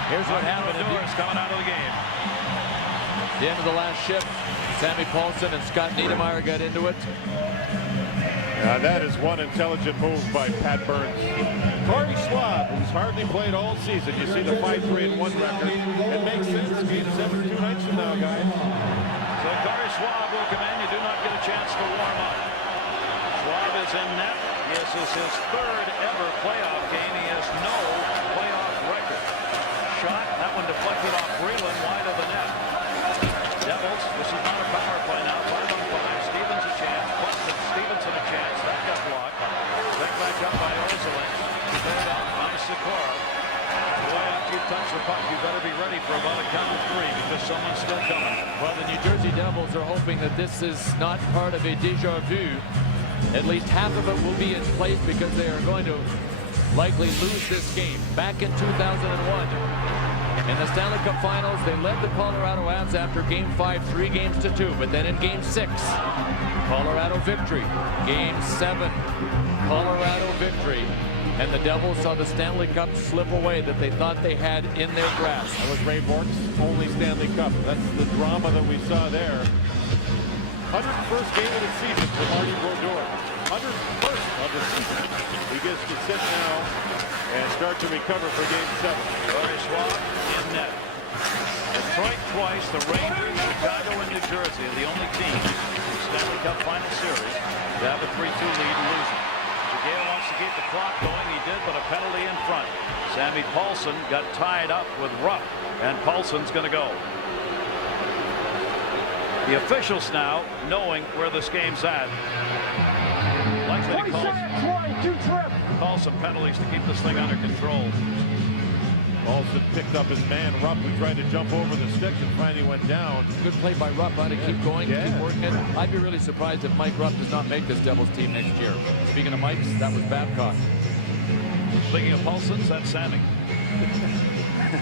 Here's what happened. Brodeur coming out of the game. The end of the last shift, Sammy Paulson and Scott Niedermeyer got into it. That is one intelligent move by Pat Burns. Corey Schwab, who's hardly played all season. You see the 5-3-1 record. It makes sense. Game 7 2 nights from now, guys. So Corey Schwab will come in. You do not get a chance to warm up. Schwab is in net. This is his third ever playoff game. He has no playoff record. Shot. That one deflected off Breland wide of the net. Devils. This is not a power play now. 5-on-5. Stevens a chance. Stevenson a chance. That got blocked. Picked back up by Ozelin. Played out by Sikora. Boy, after you touch the puck, you better be ready for about a count of 3 because someone's still coming. Well, the New Jersey Devils are hoping that this is not part of a déjà vu. At least half of it will be in place because they are going to likely lose this game. Back in 2001, in the Stanley Cup Finals, they led the Colorado Avs after Game 5, 3-2. But then in Game 6, Colorado victory. Game 7, Colorado victory. And the Devils saw the Stanley Cup slip away that they thought they had in their grasp. That was Ray Bork's only Stanley Cup. That's the drama that we saw there. 101st game of the season for Marty Brodeur. 101st of the season. He gets to sit now and start to recover for Game 7. Corey Schwab in net. Detroit twice, the Rangers, Chicago, and New Jersey are the only teams in the Stanley Cup Final Series to have a 3-2 lead and lose it. Gale wants to keep the clock going. He did, but a penalty in front. Sammy Paulson got tied up with Rupp, and Paulson's going to go. The officials now, knowing where this game's at, likely to call some penalties to keep this thing under control. Paulson picked up his man, Rupp, who tried to jump over the stick and finally went down. Good play by Rupp, to keep going, keep working it. I'd be really surprised if Mike Rupp does not make this Devils team next year. Speaking of Mikes, that was Babcock. Speaking of Paulsons, that's Sammy.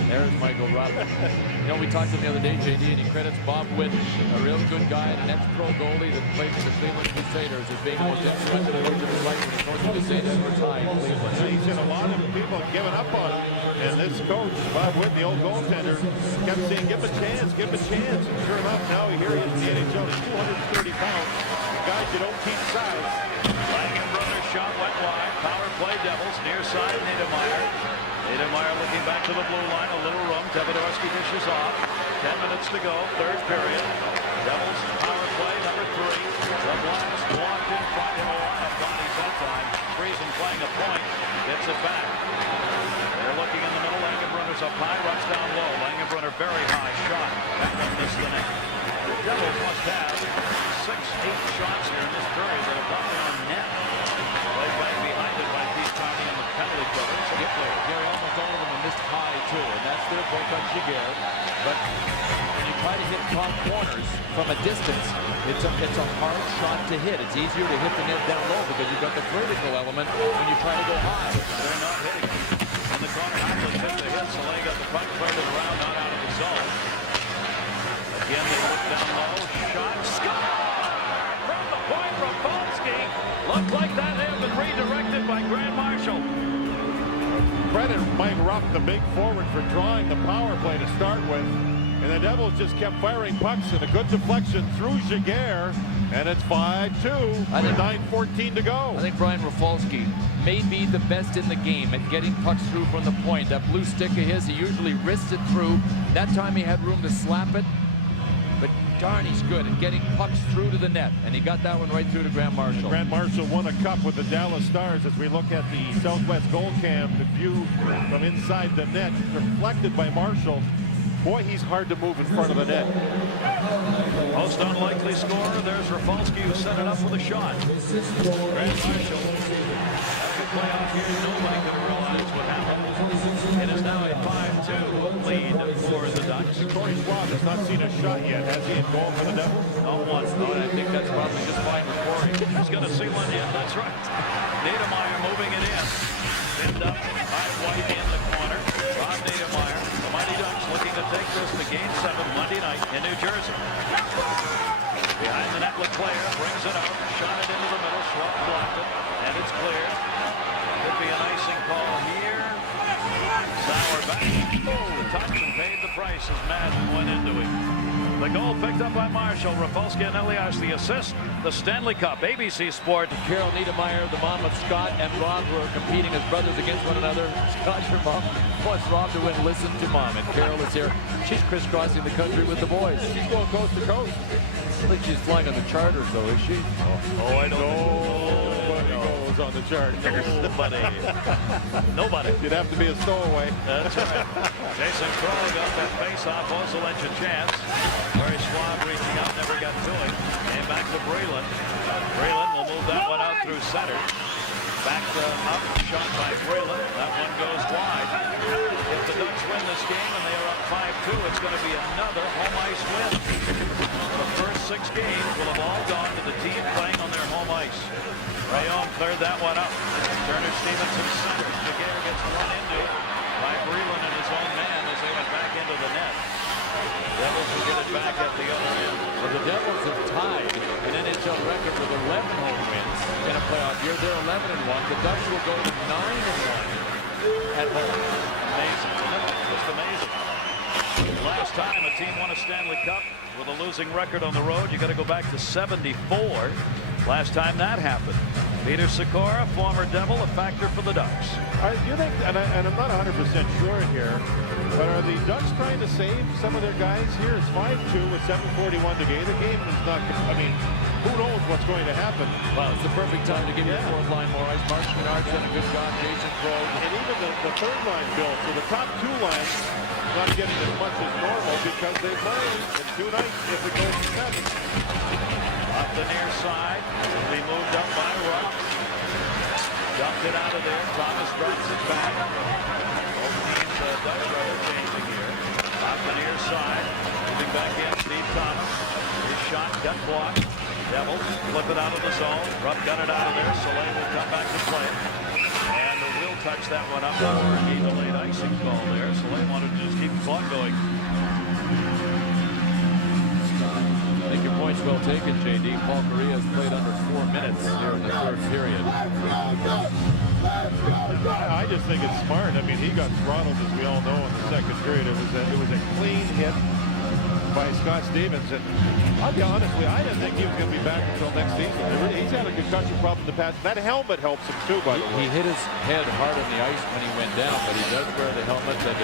There's Michael Rupp. You know, we talked to him the other day, JD, and he credits Bob Witt, a real good guy, an ex-pro goalie that played for the Cleveland Crusaders, as being the most instrumental coach of his life when he coached the Crusaders for time in Cleveland. He's seen a lot of people giving up on him, and this coach, Bob Witt, the old goaltender, kept saying, give him a chance, give him a chance. And sure enough, now here he is in the NHL. He's 230 pounds. The guys you don't keep size. Langen Brothers shot went wide. Power play Devils, near side Niedermeyer. Niedermeyer looking back to the blue line, a little room. Teodorski dishes off. 10 minutes to go, third period. Devils power play number 3. The blast blocked in front of Donnie's that time. Friesen playing a point, gets it back. They're looking in the middle. Langenbrunner's up high, runs down low. Langenbrunner very high shot. That one missed the net. The Devils must have 6-8 shots here in this period that have not been on net. Played back behind it by Keith Carney on the penalty kill. Gary, almost all of them are missed high, too, and that's their fault on Giguère. But when you try to hit top corners from a distance, it's a hard shot to hit. It's easier to hit the net down low because you've got the vertical element when you try to go high. They're not hitting. In the corner, Hopkins hit the hit. Soleil got the puck further around, not out of the zone. Again, they look down low. Shot. Score! From the point from Polsky. Looked like that had been redirected by Grant Marshall. Credit Mike Rupp, the big forward, for drawing the power play to start with. And the Devils just kept firing pucks and a good deflection through Giguère. And it's 5-2 with 9:14 to go. I think Brian Rafalski may be the best in the game at getting pucks through from the point. That blue stick of his, he usually wrists it through. That time he had room to slap it. But darn, he's good at getting pucks through to the net. And he got that one right through to Grant Marshall. Grant Marshall won a cup with the Dallas Stars. As we look at the Southwest goal cam, the view from inside the net, reflected by Marshall. Boy, he's hard to move in front of the net. Most unlikely scorer. There's Rafalski, who set it up with a shot. Grant Marshall. That's a playoff here. Nobody could have realized what happened. It is now a 5-2 lead for the Ducks. Corey Schwab has not seen a shot yet, has he, in goal for the Devils? Not once. No, and I think that's probably just fine with Corey. He's going to see one yet. That's right. Niedermeyer moving it in. Pinned up by White in the corner. Rob Niedermeyer. The Mighty Ducks looking to take this to Game 7 Monday night in New Jersey. Behind the net, Leclerc brings it out. Shot it into the middle. Schwab blocked it. And it's cleared. Could be an icing call here. Sauer back. Oh, touch and paid the price as Madden went into him. The goal picked up by Marshall. Rafalski and Elias the assist. The Stanley Cup, ABC Sport. Carol Niedermeyer, the mom of Scott and Rob, who are competing as brothers against one another. Scott, your mom, wants Rob to win. Listen to Mom. And Carol is here. She's crisscrossing the country with the boys. She's going coast to coast. I think she's flying on the charters, though, is she? Oh, I don't know. Nobody goes on the charters. Nobody. Nobody. You'd have to be a stowaway. That's right. Jason Crow got that face-off. Also lent you a chance. Murray Schwab reaching out, never got to it. Came back to Breland. Breland will move that one out through center. Back up, shot by Breland. That one goes wide. If the Ducks win this game and they are up 5-2, it's going to be another home ice win. The first 6 games will have all gone to the team playing on their home ice. Rayon cleared that one up. Turner Stevenson center. Daguerre gets run into it by Breland and his own man as they went back into the net. Devils will get it back at the other end. So the Devils have tied an NHL record with 11 home wins in a playoff year. They're 11-1. The Ducks will go to 9-1 at home. Amazing. Just amazing. Last time a team won a Stanley Cup with a losing record on the road, you got to go back to 74. Last time that happened. Peter Sikora, former Devil, a factor for the Ducks. Do you think, and I'm not 100% sure here, but are the Ducks trying to save some of their guys here? It's 5-2 with 7:41 to go. The game is not, I mean, who knows what's going to happen? Well, it's the perfect time to give your fourth line more ice. Mark Menard's done a good job. Jason Crow. And even the third line built. So the top 2 lines not getting as much as normal because they've learned in 2 nights if it goes to 7. Up the near side. They moved up by Rock. Dumped it out of there. Thomas drops it back. Both teams, Ducks are changing here. Up the near side. Moving back in. Steve Thomas. His shot got blocked. Devils flip it out of the zone. Rupp got it out of there. Soleil will come back to play. And we'll touch that one up over. He delayed icing call there. Soleil wanted to just keep the clock going. I think your point's well taken, JD. Paul Correa has played under 4 minutes here in the third period. I just think it's smart. I mean, he got throttled, as we all know, in the second period. It was a clean hit by Scott Stevens. And I'll be honest with you, I didn't think he was going to be back until next season. He's had a concussion problem in the past. That helmet helps him too, by the way. He hit his head hard on the ice when he went down, but he does wear the helmet that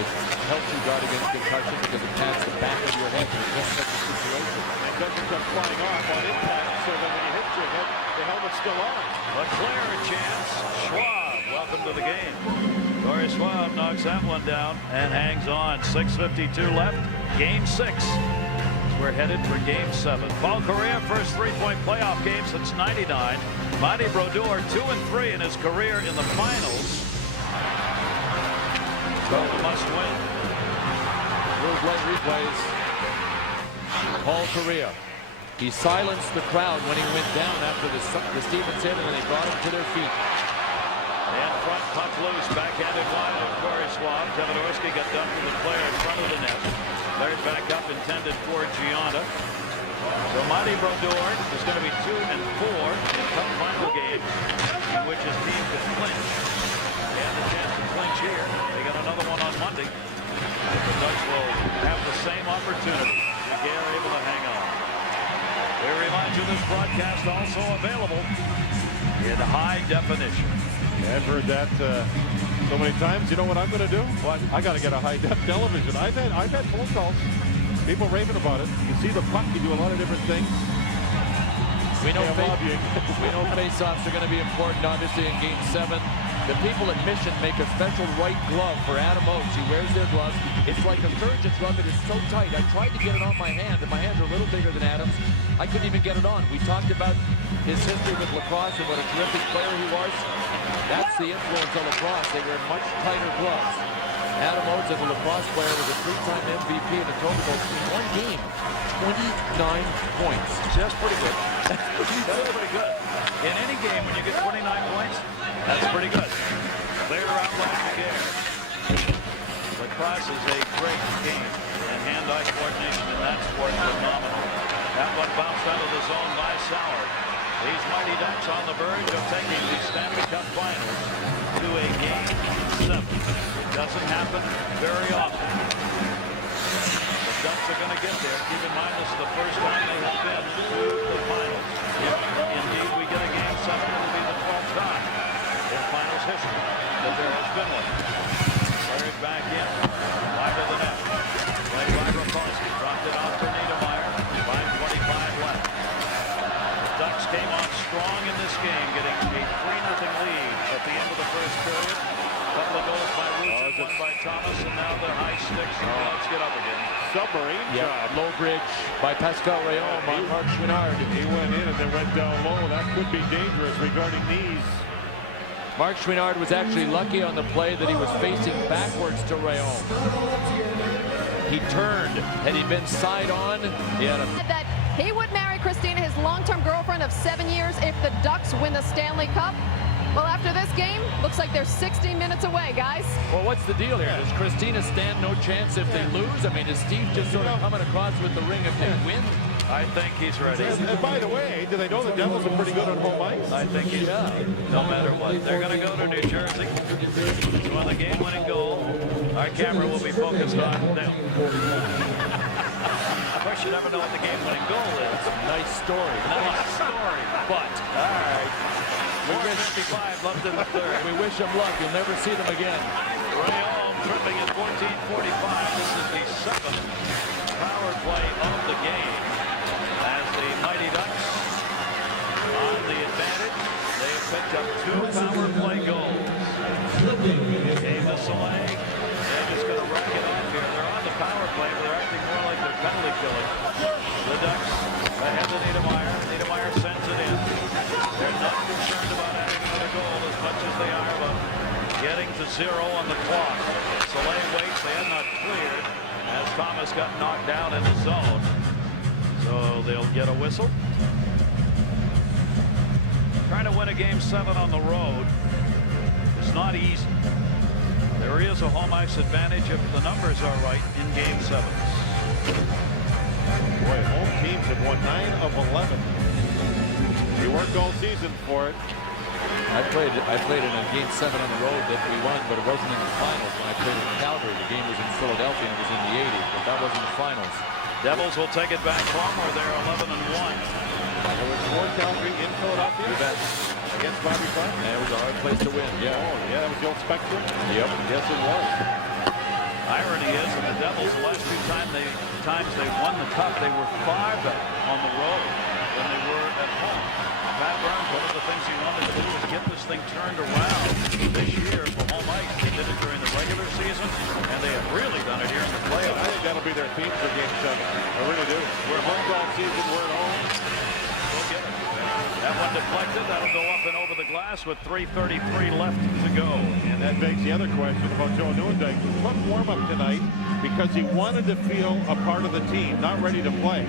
helps you guard against concussion because it pats the back of your head in just such a situation. It doesn't come flying off on impact, so that when you hit your head, the helmet's still on. Leclerc a chance. Schwab, welcome to the game. Corey Schwab knocks that one down and hangs on. 6:52 left. Game 6. We're headed for Game 7. Paul Correa, first 3-point playoff game since '99. Marty Brodeur, 2-3 in his career in the finals. So a must win. Those late replays. Paul Correa. He silenced the crowd when he went down after the Stevens hit, and then they brought him to their feet. In front, puck loose, backhanded wide of Corey Schwab. Teodorski got done from the player in front of the net. Flared back up, intended for Gianna. So Marty Brodeur is going to be 2-4 in a cup final game in which his team could clinch. He had the chance to clinch here. They got another one on Monday. The Ducks will have the same opportunity. Daguerre able to hang on. We remind you this broadcast also available in high definition. I've heard that so many times. You know what I'm going to do? What? I got to get a high-def television. I've had phone calls. People raving about it. You see the puck, you do a lot of different things. We know face-offs are going to be important, obviously, in Game 7. The people at Mission make a special white glove for Adam Oates. He wears their gloves. It's like a surgeon's glove. It is so tight. I tried to get it on my hand, and my hands are a little bigger than Adam's. I couldn't even get it on. We talked about his history with lacrosse and what a terrific player he was. That's the influence of lacrosse. They wear much tighter gloves. Adam Oates, as a lacrosse player, was a 3-time MVP in the total goals in one game. 29 points. That's pretty good. That's pretty good. In any game, when you get 29 points, that's pretty good. Clear out like again. Lacrosse is a great game, and hand-eye coordination in that sport is phenomenal. That one bounced out of the zone by Sauer. These Mighty Ducks on the verge of taking the Stanley Cup Finals to a Game 7. It doesn't happen very often. The Ducks are going to get there. Keep in mind, this is the first time they have been to the finals. If indeed we get a Game 7, it will be the 12th time in finals history that there has been one. Carried back in, wide of the net. Played by Rapolsky, dropped it off for Niedermeyer. 5:25 left. The Ducks came on strong in this game, getting a 3-0 lead at the end of the first period. A couple of goals by Ruth, one by Thomas, and now the high sticks. And let's get up again. Submarine job. Low bridge by Pascal Rayon by Marc Chouinard. He went in and then went down low. That could be dangerous regarding knees. Marc Chouinard was actually lucky on the play that he was facing backwards to Rayon. He turned. Had he been side on, he had a... That he would marry Christina, his long-term girlfriend of 7 years, if the Ducks win the Stanley Cup. Well, after this game, looks like they're 60 minutes away, guys. Well, what's the deal here? Does Christina stand no chance if they lose? I mean, is Steve just sort of coming across with the ring if they win? I think he's ready. And by the way, do they know the Devils are pretty good on home ice? I think he's no matter what. They're going to go to New Jersey to win the game-winning goal. Our camera will be focused on them. Of course, you never know what the game-winning goal is. Nice story. Nice story. But, all right. 4:55 left in the third. We wish them luck. You'll never see them again. Rayon tripping at 14:45. This is the second power play of the game. As the Mighty Ducks on the advantage, they have picked up 2 power play goals. Gave this away. They're just going to rack it off here. They're on the power play, but they're acting more like they're penalty killing. The Ducks ahead to Niedermeyer. Niedermeyer sends it in. They're not concerned about adding another goal as much as they are about getting to 0 on the clock. Soleil waits. They had not cleared as Thomas got knocked down in the zone. So they'll get a whistle. Trying to win a Game 7 on the road is not easy. There is a home ice advantage if the numbers are right in Game 7s. Boy, home teams have won 9 of 11. You worked all season for it. I played in a Game 7 on the road that we won, but it wasn't in the finals. When I played in Calgary, the game was in Philadelphia and it was in the 80s, but that wasn't the finals. Devils will take it back home where they're 11-1. It was for Calgary in Philadelphia. You bet. Against Bobby Clark. And it was a hard place to win. Yeah. Oh, yeah, that was the old Spectrum. Yep. Yes, it was. Irony is, that the Devils, the last 2 times they won the Cup, they were farther on the road than they were at home. Pat Burns, one of the things he wanted to do was get this thing turned around this year for home ice. They did it during the regular season, and they have really done it here in the playoffs. I think that'll be their theme for Game 7. I really do. We're home all season. We're at home. Go get it. That one deflected. That'll go up and over the glass with 3:33 left to go. And that begs the other question about Joe Nieuwendyk. He took warm-up tonight because he wanted to feel a part of the team, not ready to play.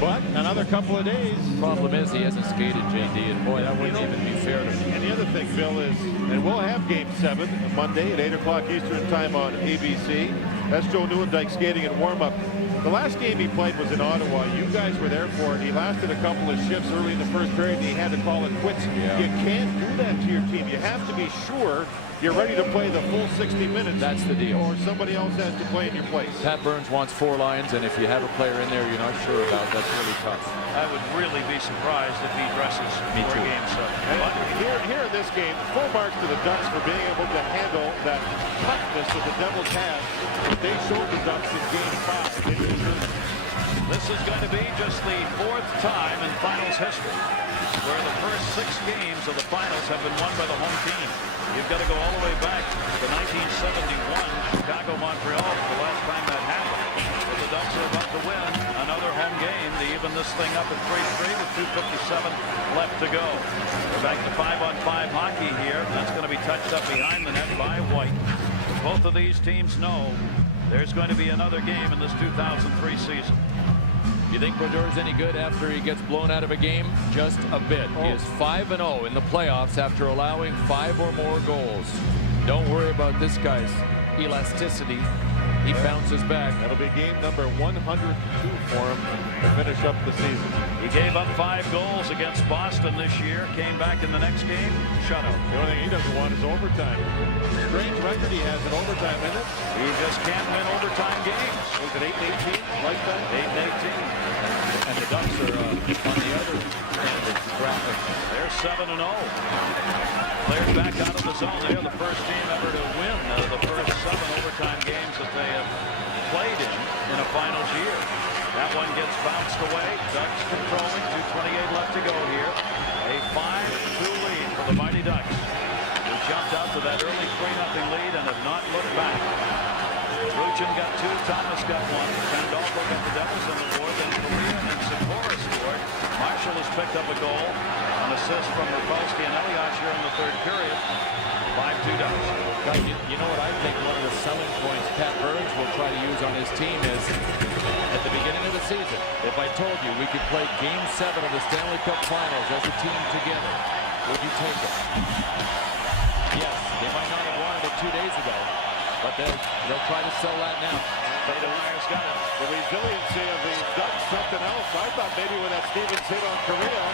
But another couple of days. Problem is he hasn't skated, JD, and boy, that wouldn't even be fair to him. And the other thing, Bill, is, and we'll have Game 7 Monday at 8 o'clock Eastern Time on ABC. That's Joe Nieuwendyk skating in warm-up. The last game he played was in Ottawa. You guys were there for it. He lasted a couple of shifts early in the first period, and he had to call it quits. Yeah. You can't do that to your team. You have to be sure you're ready to play the full 60 minutes. That's the deal. Or somebody else has to play in your place. Pat Burns wants 4 lines, and if you have a player in there you're not sure about, that's really tough. I would really be surprised if he dresses for Game 7. And here in this game, full marks to the Ducks for being able to handle that toughness that the Devils had. They showed the Ducks in Game 5 in New Jersey. This is going to be just the 4th time in finals history where the first 6 games of the finals have been won by the home team. You've got to go all the way back to 1971 Chicago-Montreal for the last time that happened. But the Ducks are about to win another home game to even this thing up at 3-3 with 2:57 left to go. We're back to 5-on-5 hockey here. That's going to be touched up behind the net by White. Both of these teams know there's going to be another game in this 2003 season. You think Brodor's any good after he gets blown out of a game? Just a bit. He is 5-0 in the playoffs after allowing 5 or more goals. Don't worry about this guy's elasticity. He bounces back. That'll be game number 102 for him to finish up the season. He gave up 5 goals against Boston this year. Came back in the next game. Shutout. The only thing he doesn't want is overtime. Strange record he has in overtime, isn't it? He just can't win overtime games. Was it 8-18 like that? 8-18. And the Ducks are on the other end of the graphic. They're 7-0. Players back out of the zone. They are the first team ever to win the first 7 overtime games that they have played in a finals year. That one gets bounced away. Ducks controlling. 2:28 left to go here. A 5-2 lead for the Mighty Ducks, who jumped out to that early 3-0 lead and have not looked back. Ruchin got 2. Thomas got 1. Pandolfo got the Devils on the board. Then Korea and Sikora scored. Marshall has picked up a goal. An assist from Rapolsky and Elias here in the 3rd period. 5-2 Ducks. You know what I think one of the selling points Pat Burns will try to use on his team is at the beginning of the season, if I told you we could play Game 7 of the Stanley Cup Finals as a team together, would you take it? Yes, they might not have wanted it 2 days ago, but they'll try to sell that now. Myers got it. The resiliency of the Ducks, something else. I thought maybe with that Stevens hit on Korea,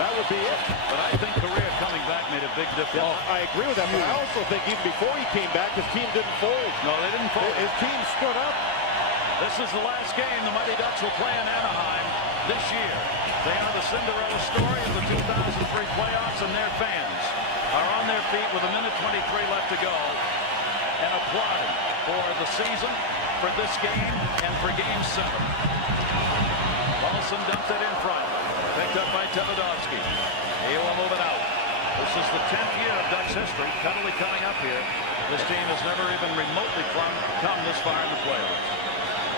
that would be it. But I think Korea coming back made a big difference. Well, I agree with that, but I also think even before he came back, his team didn't fold. No, they didn't fold. His team stood up. This is the last game the Mighty Ducks will play in Anaheim this year. They are the Cinderella story of the 2003 playoffs, and their fans are on their feet with 1:23 left to go and applauding for the season, for this game, and for Game 7. Paulson dumped it in front. Picked up by Tevodovsky. He will move it out. This is the 10th year of Ducks history, cuddly coming up here. This team has never even remotely come this far in the playoffs.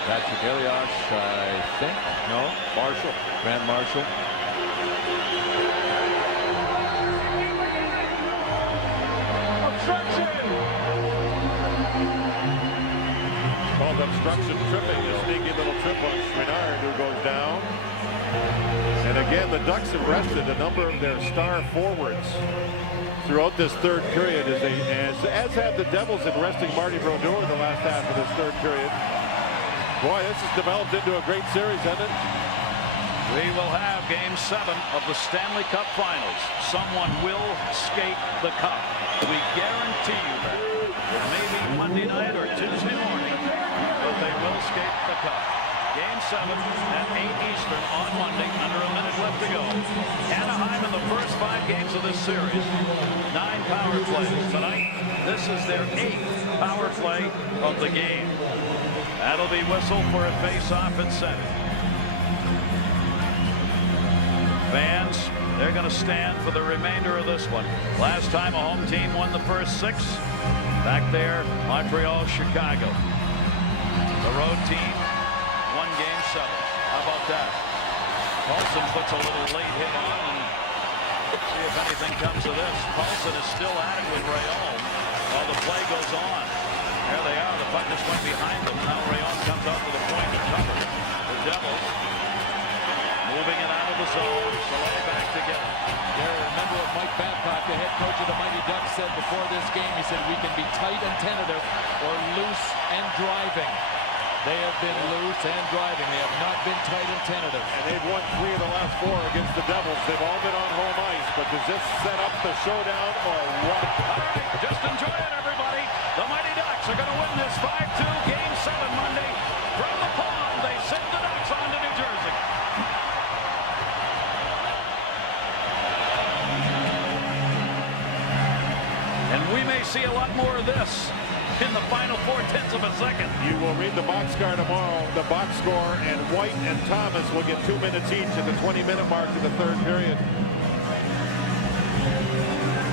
Patrick Elias, I think. No? Marshall. Grant Marshall. Called obstruction tripping. A sneaky little trip on Chouinard, who goes down. And again, the Ducks have rested a number of their star forwards throughout this 3rd period, as have the Devils in resting Marty Brodeur in the last half of this 3rd period. Boy, this has developed into a great series, hasn't it? We will have Game 7 of the Stanley Cup Finals. Someone will skate the cup. We guarantee you that. Maybe Monday night or Tuesday morning, but they will skate the cup. Game 7 at 8 Eastern on Monday, under a minute left to go. Anaheim in the first 5 games of this series. 9 power plays tonight. This is their 8th power play of the game. That'll be whistled for a face-off at center. Fans, they're going to stand for the remainder of this one. Last time a home team won the first 6. Back there, Montreal, Chicago. The road team won Game 7. How about that? Paulson puts a little late hit on, and see if anything comes of this. Paulson is still at it with Rayon while the play goes on. There they are. The puck just went behind them. Now Rayon comes out to the point to cover. The Devils moving it out of the zone. Soleil back together. Remember what Mike Babcock, the head coach of the Mighty Ducks, said before this game. He said we can be tight and tentative or loose and driving. They have been loose and driving. They have not been tight and tentative. And they've won 3 of the last 4 against the Devils. They've all been on home ice. But does this set up the showdown or what? All right, just enjoy it, everybody. The Mighty Ducks are going to win this 5-2 Game 7 Monday. From the pond, they send the Ducks on to New Jersey. And we may see a lot more of this in the final 4/10 of a second. You will read the box score tomorrow, the box score, and White and Thomas will get 2 minutes each at the 20-minute mark of the 3rd period.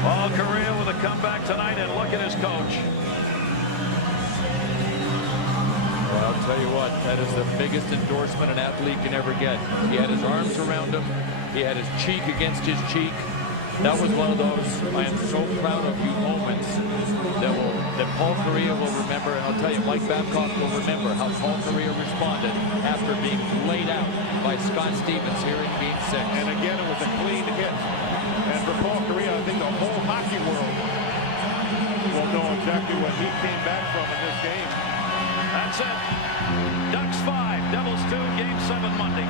Paul Kariya with a comeback tonight, and look at his coach. Well, I'll tell you what, that is the biggest endorsement an athlete can ever get. He had his arms around him. He had his cheek against his cheek. That was one of those I am so proud of you moments that Paul Kariya will remember. And I'll tell you, Mike Babcock will remember how Paul Kariya responded after being laid out by Scott Stevens here in Game 6. And again, it was a clean hit. And for Paul Kariya, I think the whole hockey world will know exactly what he came back from in this game. That's it. Ducks 5, Devils 2, Game 7 Monday.